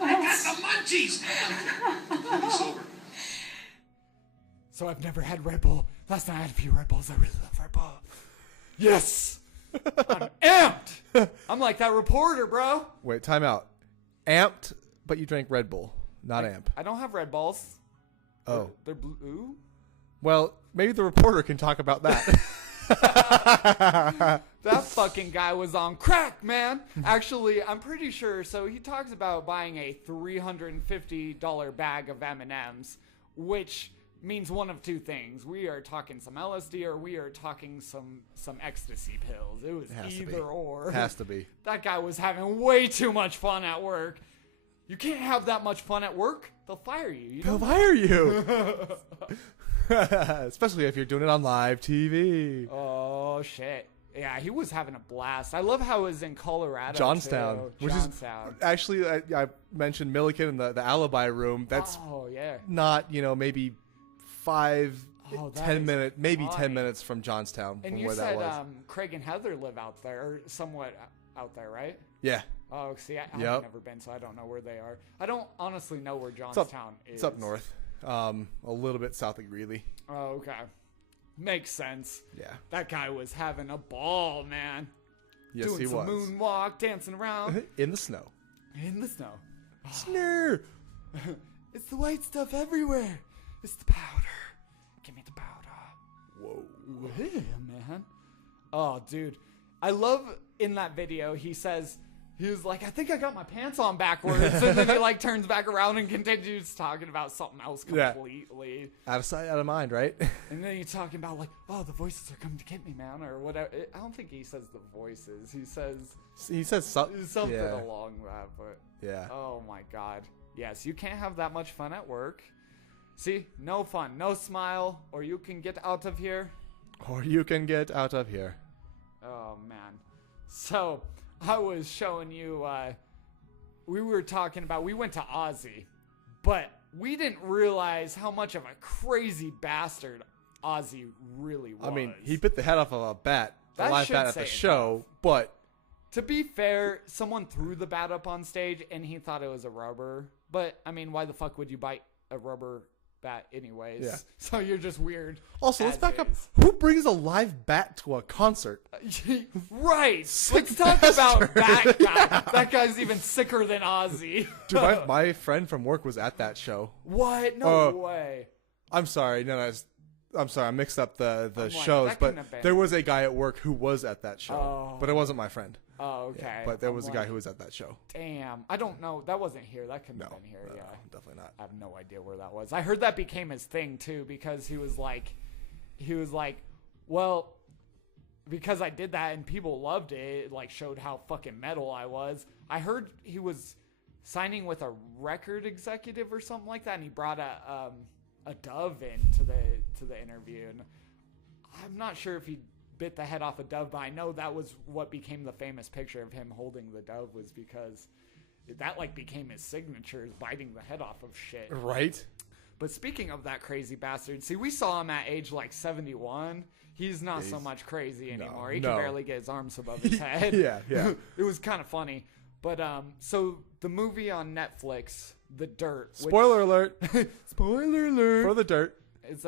I got the munchies. I'm completely sober. So I've never had Red Bull. Last night I had a few Red Bulls. I really love Red Bull. Yes! I'm amped! I'm like that reporter, bro. Wait, time out. Amped, but you drank Red Bull, not amp. I don't have Red Bulls. Oh. They're blue. Well, maybe the reporter can talk about that. That fucking guy was on crack, man. Actually, I'm pretty sure. So he talks about buying a $350 bag of M&Ms, which means one of two things. We are talking some LSD or we are talking some ecstasy pills. It was either or. Has to be. That guy was having way too much fun at work. You can't have that much fun at work. They'll fire you. They'll fire you. Especially if you're doing it on live TV. Oh, shit. Yeah, he was having a blast. I love how it was in Colorado. Johnstown. Too. Which Johnstown. is actually, I mentioned Milliken in the alibi room. That's not, maybe 10 minutes, maybe 10 minutes from Johnstown. And from you where said that was. Craig and Heather live out there, or somewhat out there, right? Yeah. Oh, see, I've Yep. never been, so I don't know where they are. I don't honestly know where Johnstown is. It's up north, a little bit south of Greeley. Oh, okay. Makes sense. Yeah. That guy was having a ball, man. Yes, Doing he some was. moonwalk, dancing around. In the snow. In the snow. Snow. It's the white stuff everywhere. It's the powder. Give me the powder. Whoa. Yeah, man. Oh, dude. I love in that video, he was like, I think I got my pants on backwards. And then he like turns back around and continues talking about something else completely. Yeah. Out of sight, out of mind, right? And then he's talking about like, oh, the voices are coming to get me, man, or whatever. I don't think he says the voices. He says something along that, but yeah. Oh my God. Yes, you can't have that much fun at work. See, no fun, no smile, or you can get out of here. Or you can get out of here. Oh man. So I was showing you. We were talking about. We went to Ozzy, but we didn't realize how much of a crazy bastard Ozzy really was. I mean, he bit the head off of a bat, That a live should bat at say the enough. show, but to be fair, someone threw the bat up on stage and he thought it was a rubber. But I mean, why the fuck would you bite a rubber bat anyways? Yeah. So you're just weird. Also, let's back up. Who brings a live bat to a concert? Right. Sick Let's talk about bastard. that guy. That guy's even sicker than Ozzy. Dude, my friend from work was at that show. What? No way. I'm sorry. I'm sorry. I mixed up the like, shows, that but couldn't have been. there was a guy at work who was at that show, Oh. but it wasn't my friend. Oh, okay. Yeah, but there I'm was a guy like, who was at that show. Damn. I don't know. That wasn't here. That couldn't have been here. No, Yeah. definitely not. I have no idea where that was. I heard that became his thing too because he was like, well, because I did that and people loved it. It like showed how fucking metal I was. I heard he was signing with a record executive or something like that, and he brought a dove in to the interview, and I'm not sure if he bit the head off a dove, but I know that was what became the famous picture of him holding the dove, was because that like became his signature, is biting the head off of shit. Right. But speaking of that crazy bastard, see, we saw him at age like 71. He's not so much crazy anymore. He can barely get his arms above his head. Yeah. It was kind of funny. But so the movie on Netflix, The Dirt. Spoiler alert. Spoiler alert. For The Dirt. It's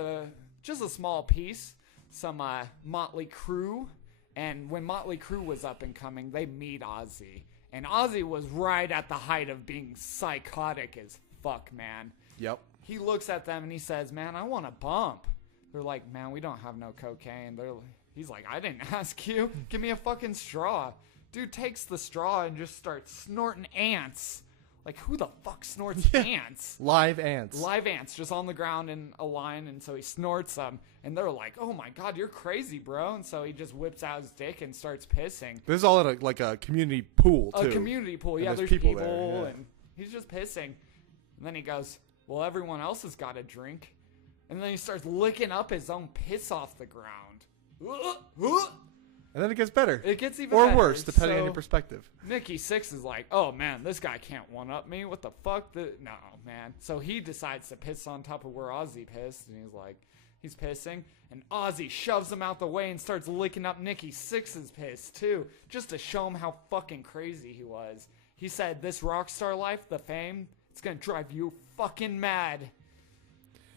just a small piece. Some Motley Crue. And when Motley Crue was up and coming, they meet Ozzy. And Ozzy was right at the height of being psychotic as fuck, man. Yep. He looks at them and he says, man, I want a bump. They're like, man, we don't have no cocaine. He's like, I didn't ask you. Give me a fucking straw. Dude takes the straw and just starts snorting ants. Like, who the fuck snorts ants? Live ants. Live ants just on the ground in a line, and so he snorts them. And they're like, oh my God, you're crazy, bro. And so he just whips out his dick and starts pissing. This is all at a community pool, too. A community pool, And yeah. There's people people there, yeah. and he's just pissing. And then he goes, well, everyone else has got a drink. And then he starts licking up his own piss off the ground. And then it gets better. It gets even or better. worse, depending on So, your perspective. Nikki Sixx is like, oh man, this guy can't one-up me. What the fuck? No, man. So he decides to piss on top of where Ozzy pissed. And he's like, he's pissing. And Ozzy shoves him out the way and starts licking up Nikki Sixx's piss too. Just to show him how fucking crazy he was. He said, this rock star life, the fame, it's going to drive you fucking mad.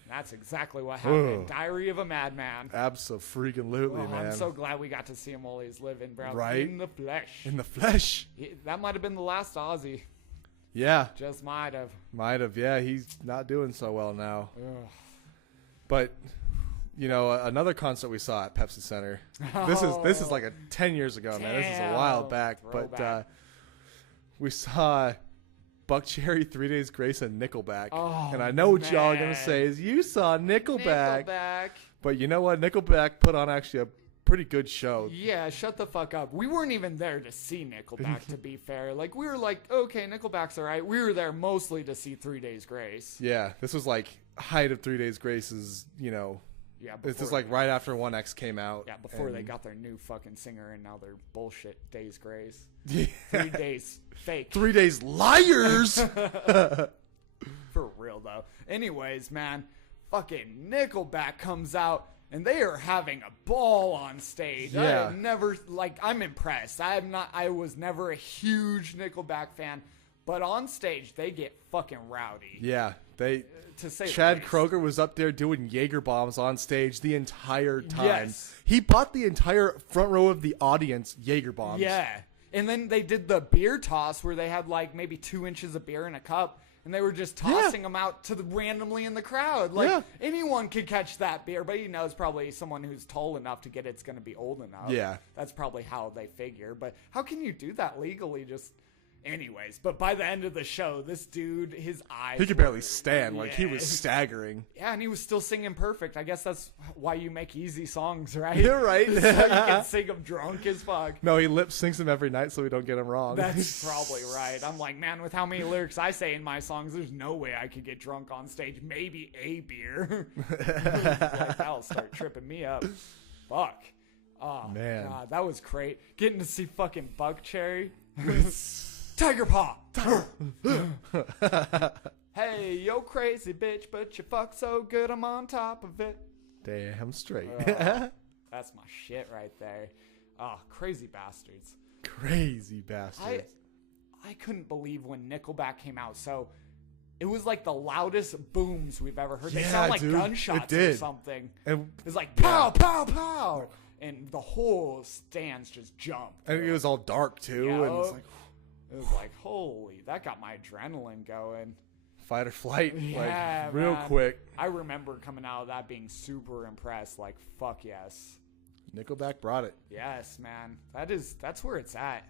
That's exactly what happened. Diary of a Madman. Absolutely, man. I'm so glad we got to see him while he's living, bro. Right? In the flesh. In the flesh. That might have been the last Ozzy. Yeah. Just might have. Might have, yeah. He's not doing so well now. Ugh. But, you know, another concert we saw at Pepsi Center. This is like 10 years ago, man. This is a while back. Throwback. But we saw Buck Cherry, 3 Days Grace, and Nickelback. Oh, and I know what y'all are man. gonna say is you saw Nickelback. Nickelback. But you know what? Nickelback put on actually a pretty good show. Yeah, shut the fuck up. We weren't even there to see Nickelback, to be fair. Like, we were like, okay, Nickelback's alright. We were there mostly to see 3 Days Grace. Yeah, this was like height of 3 Days Grace's, Yeah, this before is like right after 1X came out. Yeah, before they and- got their new fucking singer and now they're bullshit Days Grace. Yeah. 3 days fake. 3 Days Liars! For real, though. Anyways, man, fucking Nickelback comes out and they are having a ball on stage. I Yeah. have never, I'm impressed. I was never a huge Nickelback fan, but on stage they get fucking rowdy. Yeah, To say the Chad least. Kroger was up there doing Jaeger bombs on stage the entire time. Yes. He bought the entire front row of the audience Jaeger bombs. Yeah. And then they did the beer toss where they had like maybe 2 inches of beer in a cup and they were just tossing them out to the randomly in the crowd. Like anyone could catch that beer, but it's probably someone who's tall enough to get it's going to be old enough. Yeah. That's probably how they figure. But how can you do that legally? Anyways, but by the end of the show, this dude, his eyes. He could barely stand. Like, he was Yeah. staggering. Yeah, and he was still singing perfect. I guess that's why you make easy songs, right? You're right. So you can sing them drunk as fuck. No, he lip syncs them every night so we don't get him wrong. That's probably right. I'm like, man, with how many lyrics I say in my songs, there's no way I could get drunk on stage. Maybe a beer. Like, that'll start tripping me up. Fuck. Oh, Man. God, that was great. Getting to see fucking Buck Cherry. Tiger Paw. Hey, yo crazy bitch, but you fuck so good I'm on top of it. Damn straight. That's my shit right there. Oh, crazy bastards. Crazy bastards. I couldn't believe when Nickelback came out. So it was like the loudest booms we've ever heard. They Yeah, sound like dude. gunshots It or did. something. And It was like pow, pow, pow. And the whole stands just jumped. it was all dark, too. Yeah, and it's like, it was like, holy, that got my adrenaline going. fight or flight. Yeah, like, real man. quick. I remember coming out of that being super impressed. Like, fuck yes. Nickelback brought it. Yes, man. That's where it's at.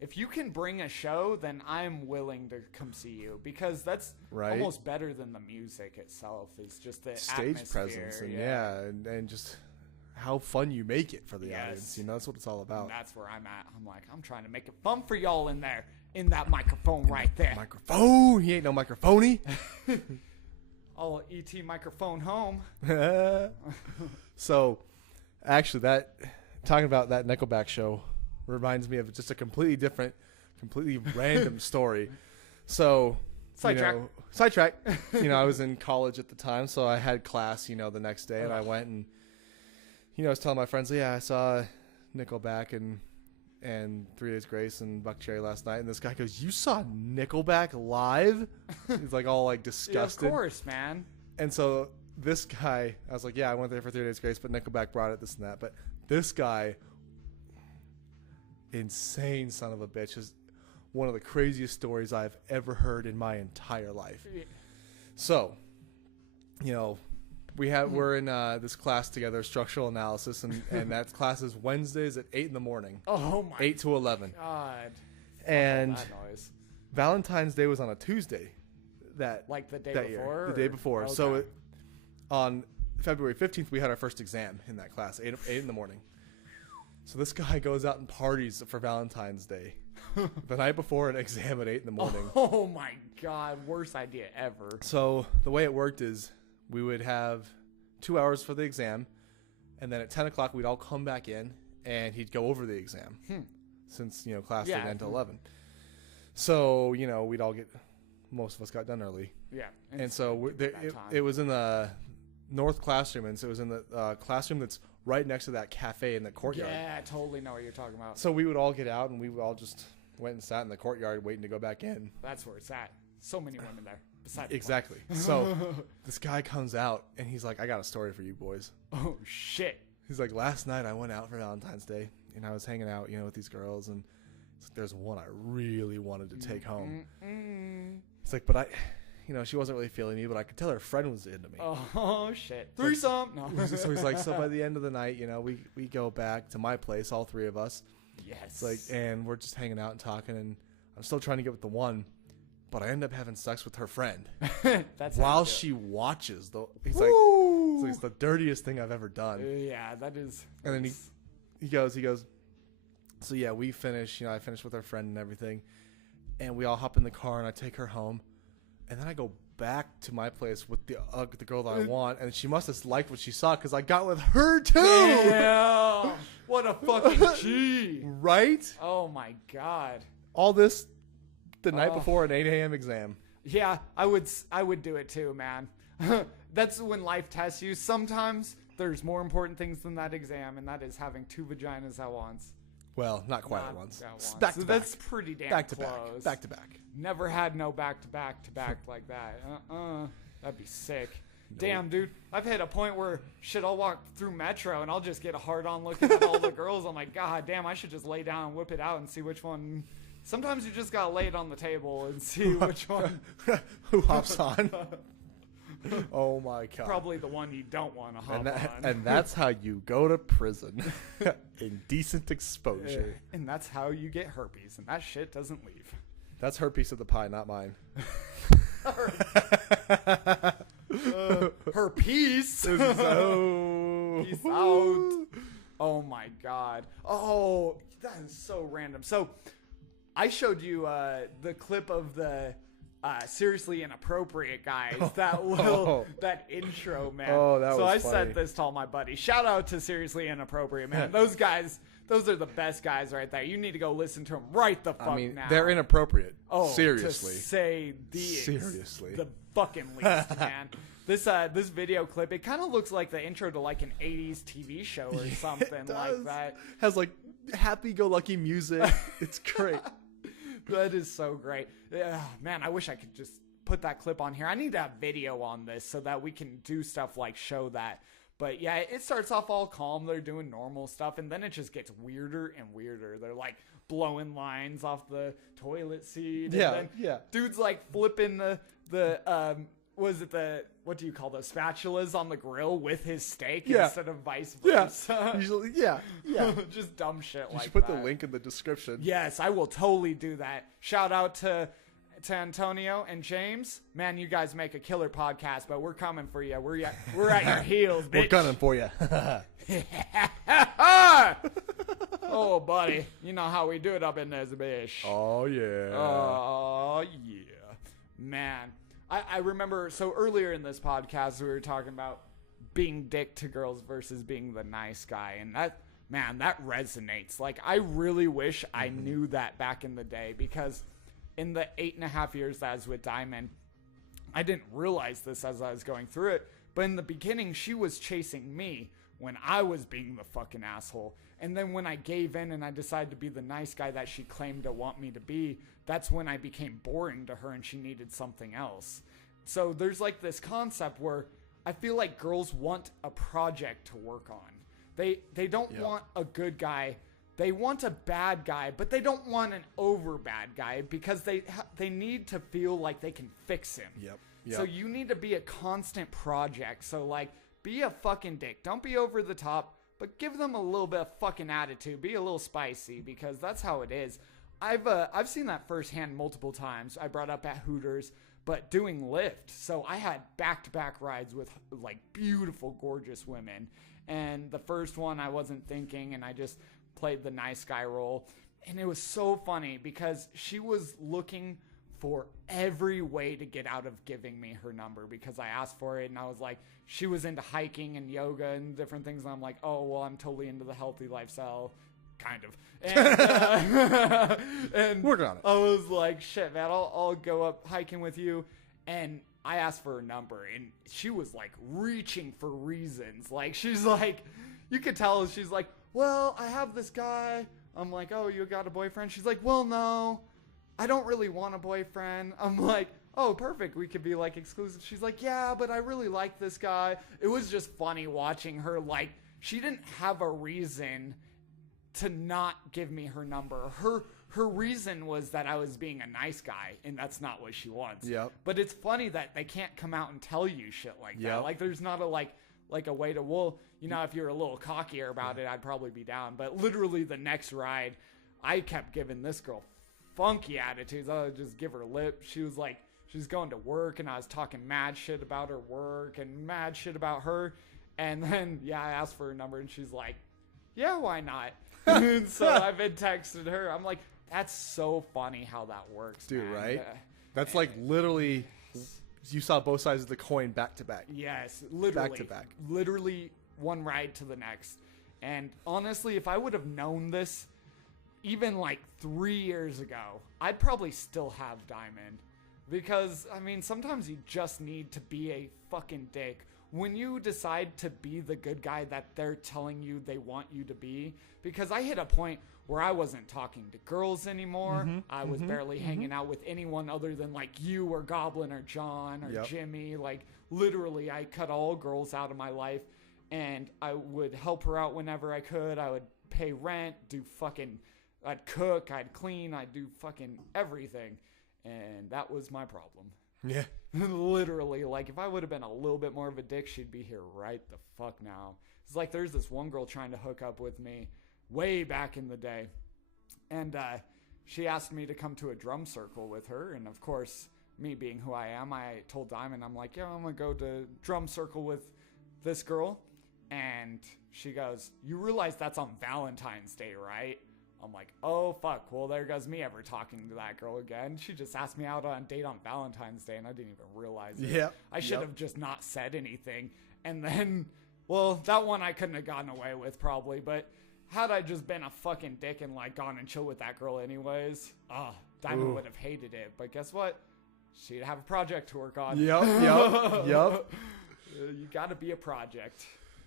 If you can bring a show, then I'm willing to come see you because that's Right. almost better than the music itself. Is just the Stage atmosphere, presence. And and just how fun you make it for the Yes. audience. That's what it's all about. And that's where I'm at. I'm like, I'm trying to make it fun for y'all in there, in that microphone right there. Microphone. He ain't no microphony. I'll ET microphone home. So, actually, talking about that Nickelback show reminds me of just a completely different, completely random story. So, Sidetrack. Sidetrack. I was in college at the time, so I had class, the next day, and I went and, I was telling my friends, yeah, I saw Nickelback and 3 Days Grace and Buck Cherry last night, and this guy goes, "You saw Nickelback live?" He's like all like disgusted. Yeah, of course, man. And so this guy, I was like, yeah, I went there for 3 Days Grace, but Nickelback brought it, this and that. But this guy, insane son of a bitch, is one of the craziest stories I've ever heard in my entire life. So, we're in this class together, structural analysis, and that class is Wednesdays at 8 in the morning. Oh my 8 to 11. God. And That noise. Valentine's Day was on a Tuesday. Like the day that year, before? the day before. Okay. So on February 15th, we had our first exam in that class, 8 in the morning. So this guy goes out and parties for Valentine's Day the night before an exam at 8 in the morning. Oh my God, worst idea ever. So the way it worked is we would have 2 hours for the exam, and then at 10 o'clock we'd all come back in, and he'd go over the exam since class didn't end till 11. So we'd all most of us got done early. Yeah. And so it was in the North classroom, and so it was in the classroom that's right next to that cafe in the courtyard. Yeah, I totally know what you're talking about. So we would all get out, and we would all just went and sat in the courtyard waiting to go back in. That's where it's at. So many women there. Besides the Exactly. So this guy comes out, and he's like, "I got a story for you boys." Oh, shit. He's like, "Last night I went out for Valentine's Day, and I was hanging out, with these girls, and there's one I really wanted to take home." It's like, but she wasn't really feeling me, but I could tell her friend was into me. Oh, shit. Threesome. No. So he's like, so by the end of the night, we go back to my place, all three of us. Yes. It's like, and we're just hanging out and talking, and I'm still trying to get with the one, but I end up having sex with her friend That's how while you do it. she watches. Though he's like, it's the dirtiest thing I've ever done. Yeah, that is. And then he goes. So yeah, we finish. I finished with her friend and everything, and we all hop in the car and I take her home, and then I go back to my place with the girl that I want, and she must have liked what she saw because I got with her too. Damn, what a fucking G. Right? Oh my god. All this the night before an 8 a.m. exam. Yeah, I would do it too, man. That's when life tests you. Sometimes there's more important things than that exam, and that is having 2 vaginas at once. Well, not quite Not at once. at once. Back to So back. that's pretty damn back to close. back. Back to back. Never had no back to back like that. That'd be sick. Damn, dude. I've hit a point where shit, I'll walk through Metro and I'll just get a hard on looking at all the girls. I'm like, God damn, I should just lay down and whip it out and see which one. Sometimes you just gotta lay it on the table and see which one. Who hops on? Oh my god. Probably the one you don't want to hop on. And that's how you go to prison. Indecent exposure. And that's how you get herpes, and that shit doesn't leave. That's her piece of the pie, not mine. Her piece. Oh. Peace out. Oh my god. Oh, that is so random. So, I showed you the clip of the seriously inappropriate guys. That intro, man. Oh, that so was I funny. sent this to all my buddies. Shout out to seriously inappropriate, man. Those guys. Those are the best guys right there. You need to go listen to them right the fuck now. They're inappropriate. Oh, seriously. To say seriously. the fucking least, man. This video clip, it kind of looks like the intro to like an 80s TV show or something like that. Has like happy-go-lucky music. It's great. That is so great. Man, I wish I could just put that clip on here. I need to have video on this so that we can do stuff like show that. But yeah, it starts off all calm. They're doing normal stuff, and then it just gets weirder and weirder. They're like blowing lines off the toilet seat. Yeah, and then yeah. Dude's like flipping what do you call those spatulas on the grill with his steak instead of vice versa. Yeah. Usually, yeah. Just dumb shit You like should put that. the link in the description. Yes, I will totally do that. Shout out to Antonio and James. Man, you guys make a killer podcast, but we're coming for you. We're at your heels, bitch. We're gunning for you. Oh, buddy. You know how we do it up in this bitch. Oh, yeah. Oh, yeah. Man. I remember, so earlier in this podcast, we were talking about being dick to girls versus being the nice guy. And that resonates. Like, I really wish I knew that back in the day, because in the 8.5 years that I was with Diamond, I didn't realize this as I was going through it. But in the beginning, she was chasing me when I was being the fucking asshole. And then when I gave in and I decided to be the nice guy that she claimed to want me to be, that's when I became boring to her and she needed something else. So there's like this concept where I feel like girls want a project to work on. They don't want a good guy. They want a bad guy, but they don't want an over bad guy because they need to feel like they can fix him. Yep. So you need to be a constant project. So like, be a fucking dick. Don't be over the top, but give them a little bit of fucking attitude. Be a little spicy, because that's how it is. I've seen that firsthand multiple times. I brought up at Hooters, but doing Lyft. So I had back-to-back rides with like beautiful, gorgeous women. And the first one I wasn't thinking, and I just played the nice guy role. And it was so funny because she was looking for every way to get out of giving me her number, because I asked for it, and I was like, she was into hiking and yoga and different things, and I'm like, oh, well, I'm totally into the healthy lifestyle, kind of. And, and working on it. I was like, shit, man, I'll go up hiking with you. And I asked for her number, and she was like reaching for reasons. Like, she's like, you could tell she's like, well, I have this guy. I'm like, oh, you got a boyfriend? She's like, well, no, I don't really want a boyfriend. I'm like, oh, perfect. We could be like exclusive. She's like, yeah, but I really like this guy. It was just funny watching her. Like, she didn't have a reason to not give me her number. Her reason was that I was being a nice guy, and that's not what she wants. Yep. But it's funny that they can't come out and tell you shit like that. Yep. Like, there's not a like a way to, well, you know, if you're a little cockier about it, I'd probably be down. But literally the next ride, I kept giving this girl funky attitudes. I would just give her lip. She was like, she's going to work, and I was talking mad shit about her work and mad shit about her. And then, yeah, I asked for her number, and she's like, yeah, why not? And so I've been texting her. I'm like, that's so funny how that works, Dude, man. right? That's like literally, you saw both sides of the coin back to back. Yes, literally. Back to back. Literally one ride to the next. And honestly, if I would have known this even like 3 years ago, I'd probably still have Diamond. Because, I mean, sometimes you just need to be a fucking dick. When you decide to be the good guy that they're telling you they want you to be, because I hit a point where I wasn't talking to girls anymore. I was barely hanging out with anyone other than like you or Goblin or John or Jimmy. Like literally I cut all girls out of my life, and I would help her out whenever I could. I would pay rent, I'd cook, I'd clean, I'd do fucking everything. And that was my problem. Yeah. Literally, like, if I would have been a little bit more of a dick, she'd be here right the fuck now. It's like there's this one girl trying to hook up with me way back in the day. And she asked me to come to a drum circle with her. And, of course, me being who I am, I told Diamond, I'm like, yeah, I'm going to go to drum circle with this girl. And she goes, you realize that's on Valentine's Day, right? I'm like, oh, fuck. Well, there goes me ever talking to that girl again. She just asked me out on a date on Valentine's Day, and I didn't even realize it. Yeah. I should have just not said anything. And then, well, that one I couldn't have gotten away with probably, but had I just been a fucking dick and, like, gone and chill with that girl anyways, Diamond would have hated it. But guess what? She'd have a project to work on. Yup. You gotta be a project.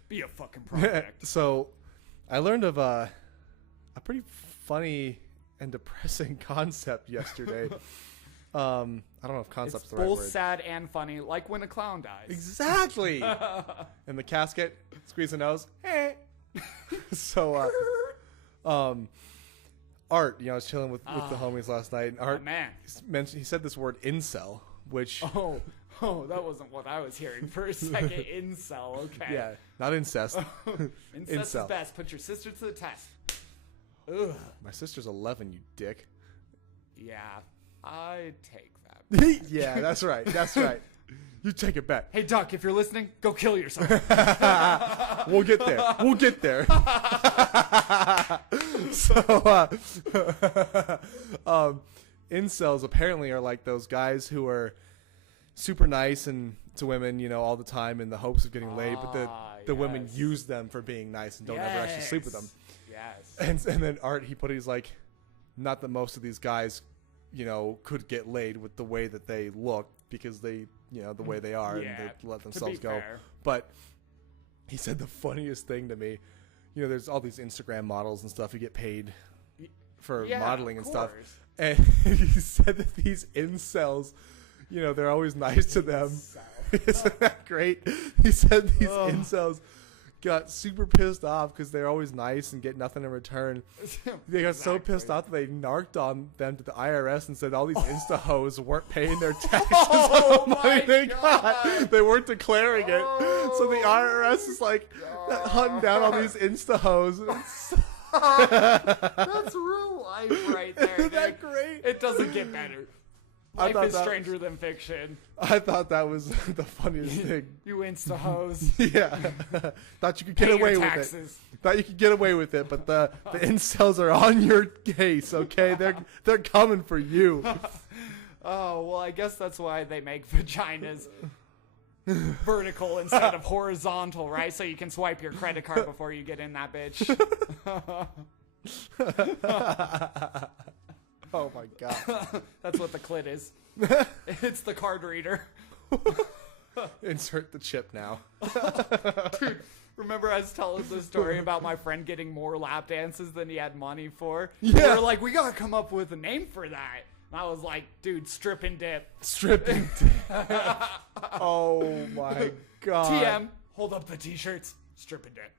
Be a fucking project. So, I learned of a pretty funny and depressing concept yesterday. I don't know if concept's It's the right both word. sad and funny, like when a clown dies. Exactly. In the casket, squeeze the nose. So, Art, I was chilling with the homies last night, and Art man. he said this word incel, which Oh, that wasn't what I was hearing for a second. Incel, okay. yeah, not incest. Incest Incel. is best. Put your sister to the test. Ugh. My sister's 11, you dick. Yeah, I take that. Yeah, that's right. That's right. You take it back. Hey, Duck, if you're listening, go kill yourself. We'll get there. We'll get there. So, incels apparently are like those guys who are super nice and to women, all the time in the hopes of getting laid, but the women yes. use them for being nice and don't ever actually sleep with them. Yes. And then Art, he's like, not that most of these guys, could get laid with the way that they look because they, the way they are and they let themselves go. Fair. But he said the funniest thing to me, there's all these Instagram models and stuff who get paid for modeling and stuff. And he said that these incels, they're always nice to them. Isn't that great? He said these incels got super pissed off because they're always nice and get nothing in return. They got so pissed off that they narked on them to the IRS and said all these Insta hoes weren't paying their taxes on the money they got. They weren't declaring it. So the IRS is like hunting down all these Insta hoes. That's real life right there. Isn't that great? It doesn't get better. Life is stranger than fiction. I thought that was the funniest thing. You insta hoes. Yeah. Thought you could get away with it. Thought you could get away with it, but the incels are on your case, okay? They're coming for you. Oh, well, I guess that's why they make vaginas vertical instead of horizontal, right? So you can swipe your credit card before you get in that bitch. Oh my god. That's what the clit is. It's the card reader. Insert the chip now. Dude, remember I was telling the story about my friend getting more lap dances than he had money for? Yeah. They were like, we gotta come up with a name for that. And I was like, dude, strip and dip. Strip and dip. Oh my god. TM, hold up the t-shirts. Strip and dip.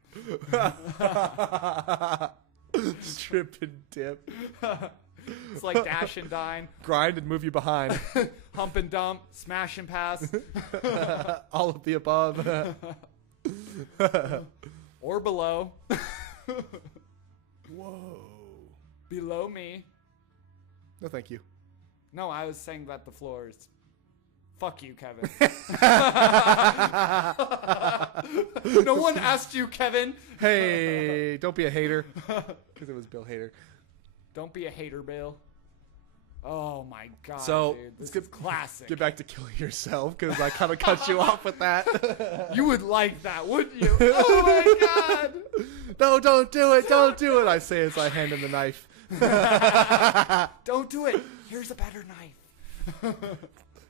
Strip and dip. It's like dash and dine. Grind and move you behind. Hump and dump. Smash and pass. All of the above. Or below. Whoa. Below me. No, thank you. No, I was saying that the floor is. Fuck you, Kevin. No one asked you, Kevin. Hey, don't be a hater. Because it was Bill Hader. Don't be a hater, Bill. Oh my god, So, dude. This let's is classic. Get back to killing yourself, because I kind of cut you off with that. You would like that, wouldn't you? Oh my god. No, don't do it. Don't do it. I say as I hand him the knife. Don't do it. Here's a better knife.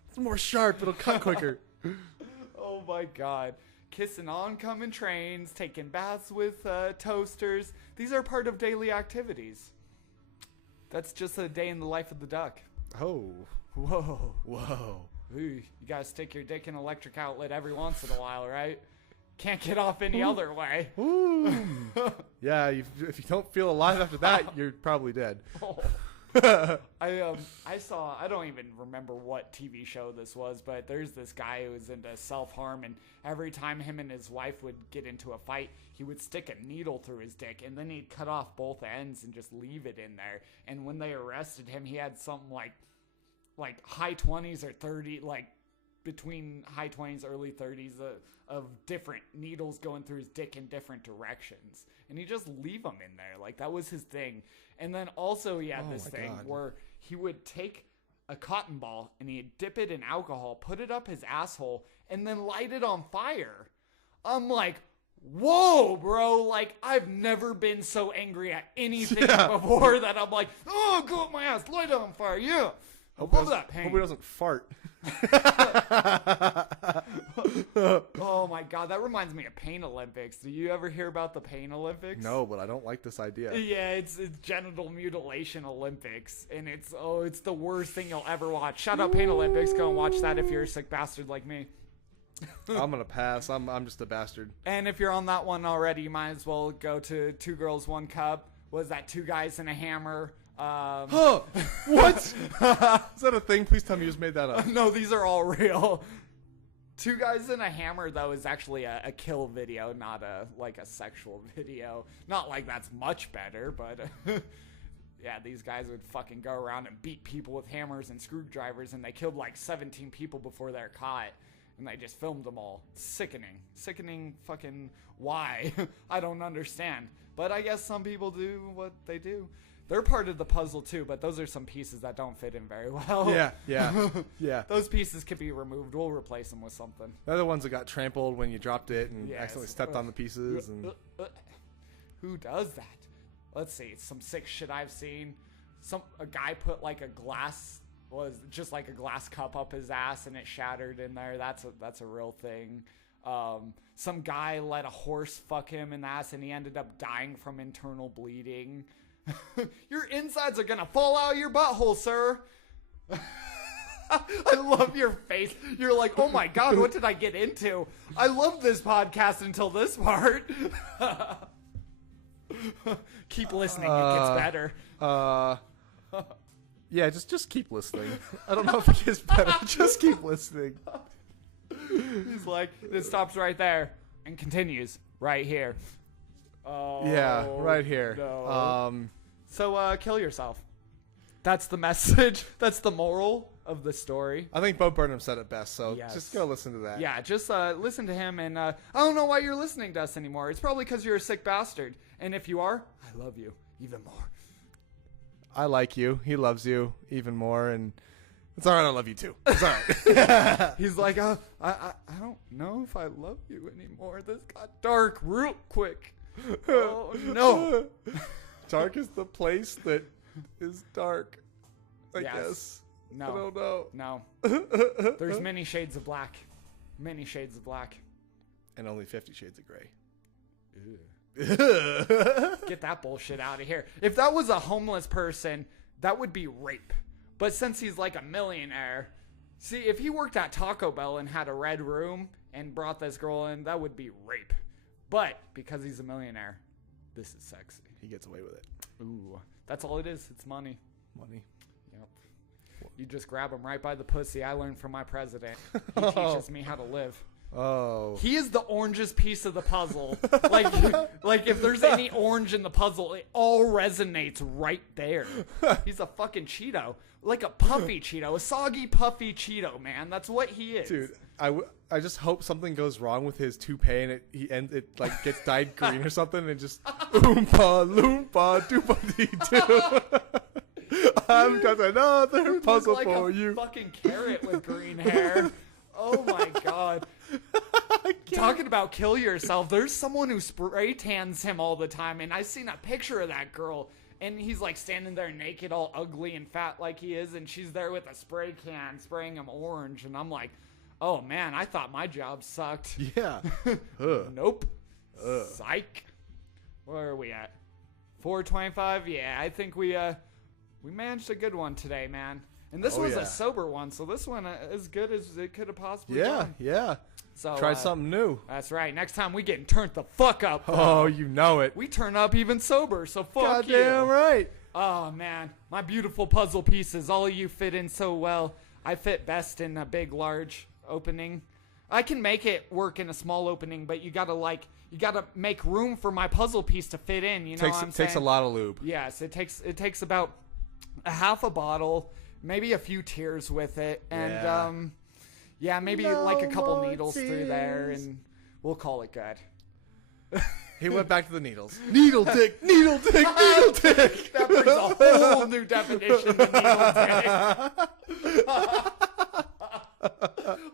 It's more sharp. It'll cut quicker. Oh my god. Kissing oncoming trains, taking baths with toasters. These are part of daily activities. That's just a day in the life of the duck. Oh. Whoa. Whoa. Ooh, you gotta stick your dick in an electric outlet every once in a while, right? Can't get off any other way. Ooh. Yeah, if you don't feel alive after that, you're probably dead. Oh. I saw, I don't even remember what TV show this was, but there's this guy who was into self-harm, and every time him and his wife would get into a fight, he would stick a needle through his dick, and then he'd cut off both ends and just leave it in there. And when they arrested him, he had something like high 20s or 30, like between high 20s, early 30s of different needles going through his dick in different directions. And he just leave them in there. Like, that was his thing. And then also he had this thing where he would take a cotton ball and he'd dip it in alcohol, put it up his asshole, and then light it on fire. I'm like, whoa, bro. Like, I've never been so angry at anything before that I'm like, oh, go up my ass, light it on fire, yeah. I love that pain. Hope he doesn't fart. Oh my god, that reminds me of Pain Olympics. Do you ever hear about the Pain Olympics? No, but I don't like this idea. Yeah, it's genital mutilation Olympics, and it's the worst thing you'll ever watch. Shout out Pain Olympics, go and watch that if you're a sick bastard like me. I'm gonna pass. I'm just a bastard. And if you're on that one already, you might as well go to 2 Girls, 1 Cup. Was that 2 guys and a hammer? Huh? What? Is that a thing? Please tell me you just made that up. No, these are all real. 2 Guys and a Hammer, though, is actually a kill video, not a sexual video. Not like that's much better, but yeah, these guys would fucking go around and beat people with hammers and screwdrivers, and they killed like 17 people before they're caught. And they just filmed them all. Sickening. Sickening fucking why? I don't understand. But I guess some people do what they do. They're part of the puzzle too, but those are some pieces that don't fit in very well. Yeah. Those pieces could be removed. We'll replace them with something. They're the ones that got trampled when you dropped it and Yes. accidentally stepped on the pieces. And Who does that? Let's see. Some sick shit I've seen. A guy put like a glass cup up his ass and it shattered in there. That's a real thing. Some guy let a horse fuck him in the ass and he ended up dying from internal bleeding. Your insides are gonna fall out of your butthole, sir. I love your face. You're like, oh my god, what did I get into? I loved this podcast until this part. Keep listening, it gets better. Yeah, just keep listening. I don't know if it gets better. Just keep listening. He's like, it stops right there and continues right here. Oh, yeah, right here. No. So kill yourself. That's the message. That's the moral of the story. I think Bo Burnham said it best, so Yes. just go listen to that. Yeah, just listen to him, and I don't know why you're listening to us anymore. It's probably because you're a sick bastard. And if you are, I love you even more. I like you. He loves you even more, and it's all right. I love you too. It's all right. He's like, I don't know if I love you anymore. This got dark real quick. Oh, no. Dark is the place that is dark, I Yes. guess. No. I don't know. No. There's many shades of black. Many shades of black. And only 50 Shades of Grey. Get that bullshit out of here. If that was a homeless person, that would be rape. But since he's like a millionaire, see, if he worked at Taco Bell and had a red room and brought this girl in, that would be rape. But because he's a millionaire, this is sexy. He gets away with it. Ooh, that's all it is. It's money. Money. Yep. You just grab him right by the pussy. I learned from my president. He teaches me how to live. Oh. He is the orangest piece of the puzzle. like if there's any orange in the puzzle, it all resonates right there. He's a fucking Cheeto. Like a puffy Cheeto. A soggy, puffy Cheeto, man. That's what he is. Dude, I just hope something goes wrong with his toupee and it like gets dyed green or something and just oompa loompa doopa dee doo. I've got another puzzle like for a you. Fucking carrot with green hair. Oh my god. Talking about kill yourself, there's someone who spray tans him all the time, and I seen a picture of that girl, and he's like standing there naked, all ugly and fat like he is, and she's there with a spray can spraying him orange, and I'm like, oh man, I thought my job sucked. Yeah. Nope. Psych. Where are we at? 425? Yeah, I think we managed a good one today, man. And this was a sober one, so this one as good as it could have possibly gone. Yeah. So try something new. That's right. Next time we getting turned the fuck up. Bro. Oh, you know it. We turn up even sober, so fuck you. Goddamn right. Oh man, my beautiful puzzle pieces. All of you fit in so well. I fit best in a big, large opening. I can make it work in a small opening, but you gotta make room for my puzzle piece to fit in. You know what I'm saying? Takes a lot of lube. Yes, it takes about a half a bottle, maybe a few tears with it, and maybe like a couple needles through there, and we'll call it good. He went back to the needles. Needle dick, needle dick, needle dick. That brings a whole new definition to needle dick.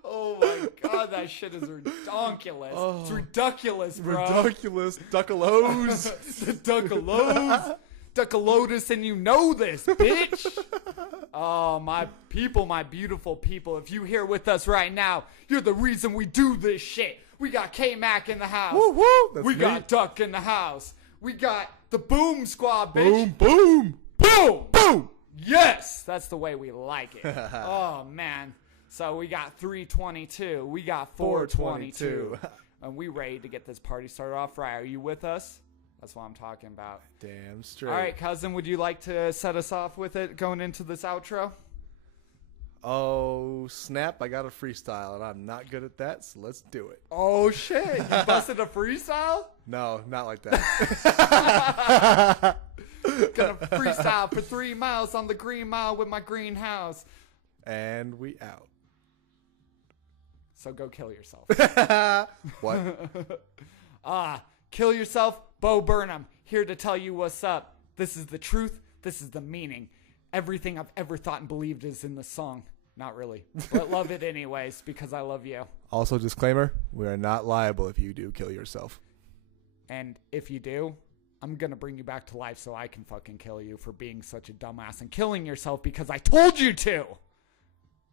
Oh my god, that shit is redonkulous. It's ridiculous, bro. Ridiculous. Duckalos. The Duckalos. Duckalotus, and you know this, bitch. Oh, my people, my beautiful people. If you're here with us right now, you're the reason we do this shit. We got K Mac in the house. Woo woo. That's we me. got Duck in the house. We got the Boom Squad, bitch. Boom, boom. Boom. Boom. Yes, that's the way we like it. Oh, man. So we got 322. We got 422. And we ready to get this party started off right. Are you with us? That's what I'm talking about. Damn straight. All right, cousin, would you like to set us off with it going into this outro? Oh, snap. I got a freestyle, and I'm not good at that, so let's do it. Oh, shit. You busted a freestyle? No, not like that. Gonna freestyle for 3 miles on the green mile with my greenhouse. And we out. So go kill yourself. What? Kill yourself, Bo Burnham, here to tell you what's up. This is the truth. This is the meaning. Everything I've ever thought and believed is in the song. Not really, but love it anyways because I love you. Also, disclaimer, we are not liable if you do kill yourself. And if you do, I'm going to bring you back to life so I can fucking kill you for being such a dumbass and killing yourself because I told you to.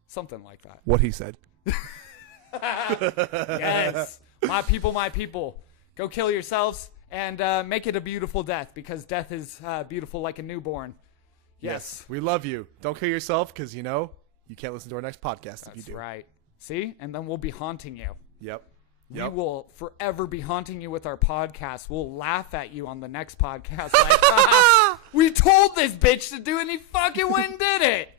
Something like that. What he said. Yes. My people. Go kill yourselves and make it a beautiful death because death is beautiful like a newborn. Yes. We love you. Don't kill yourself because, you can't listen to our next podcast if you do. That's right. See? And then we'll be haunting you. Yep. We will forever be haunting you with our podcast. We'll laugh at you on the next podcast. Like, we told this bitch to do it and he fucking went and did it.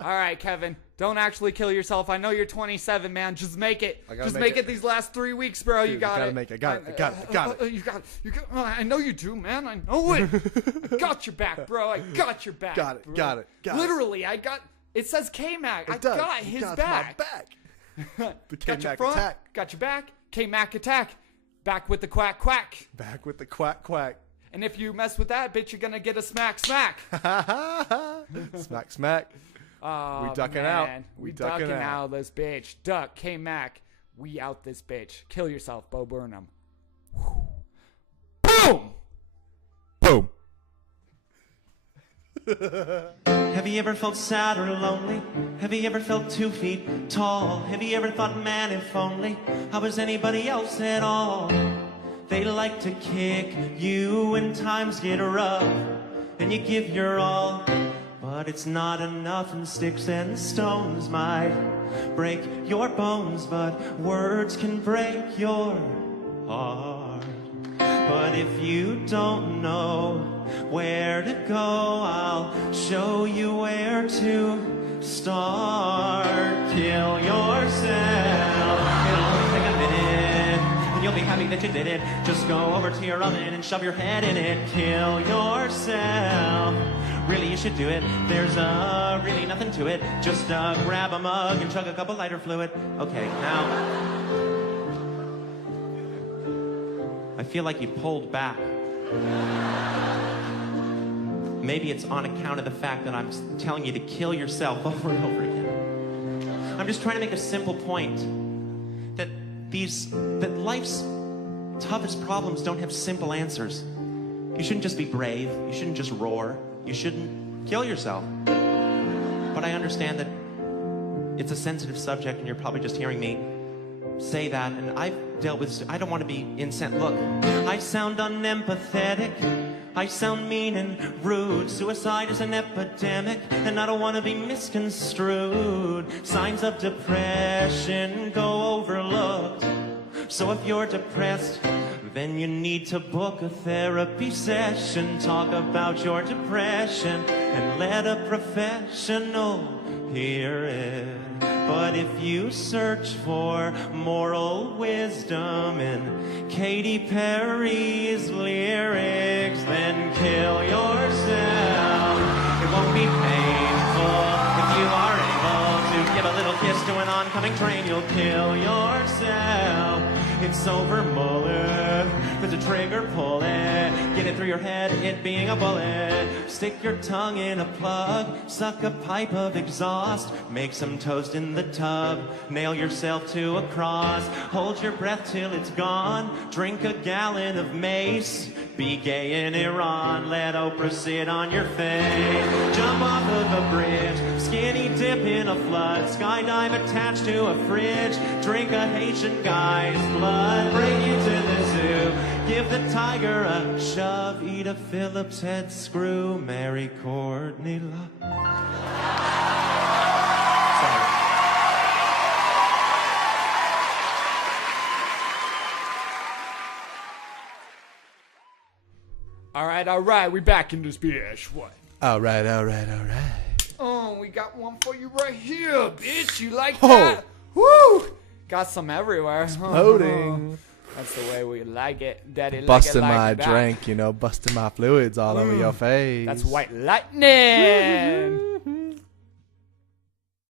All right, Kevin. Don't actually kill yourself. I know you're 27, man. Just make it. Just make it these last 3 weeks, bro. Dude, you got it. I got it. You got it. I know you do, man. I know it. I got your back, bro. I got your back. Got it. Bro. Got it. Literally, I got. It says K Mac. I got his back. My back. The K Got your Mac front. attack. Got your back. K Mac attack. Back with the quack quack. Back with the quack quack. And if you mess with that, bitch, you're gonna get a smack smack. Smack smack. Oh, we ducking man. out. We ducking out this bitch. Duck K Mac. We out this bitch. Kill yourself, Bo Burnham. Boom. Boom. Have you ever felt sad or lonely? Have you ever felt 2 feet tall? Have you ever thought, man, if only I was anybody else at all? They like to kick you when times get rough, and you give your all, but it's not enough, and sticks and stones might break your bones, but words can break your heart. But if you don't know where to go, I'll show you where to start. Kill yourself. It'll only take a that you did it. Just go over to your oven and shove your head in it. Kill yourself. Really, you should do it. There's really nothing to it. Just grab a mug and chug a cup of lighter fluid. Okay, now I feel like you pulled back. Maybe it's on account of the fact that I'm telling you to kill yourself over and over again. I'm just trying to make a simple point that life's toughest problems don't have simple answers. You shouldn't just be brave. You shouldn't just roar. You shouldn't kill yourself. But I understand that it's a sensitive subject and you're probably just hearing me say that, and I've dealt with, I don't want to be incensed. Look, I sound unempathetic. I sound mean and rude. Suicide is an epidemic, and I don't want to be misconstrued. Signs of depression go overlooked. So if you're depressed, then you need to book a therapy session. Talk about your depression and let a professional hear it. But if you search for moral wisdom in Katy Perry's lyrics, then kill yourself. It won't be painful if you are able to give a little kiss to an oncoming train. You'll kill yourself. It's over, mullet. There's a trigger, pull it. Get it through your head, it being a bullet. Stick your tongue in a plug. Suck a pipe of exhaust. Make some toast in the tub. Nail yourself to a cross. Hold your breath till it's gone. Drink a gallon of mace. Be gay in Iran. Let Oprah sit on your face. Jump off of a bridge. Skinny dip in a flood. Skydive attached to a fridge. Drink a Haitian guy's blood. Bring you to the zoo. Give the tiger a shove. Eat a Phillips head screw. Marry Courtney Love. All right, we back in this bitch. What? All right. Oh, we got one for you right here, bitch. You like Oh. that? Woo! Got some everywhere. Exploding. That's the way we like it, Daddy. Busting like it, my like that. drink, busting my fluids all over your face. That's white lightning.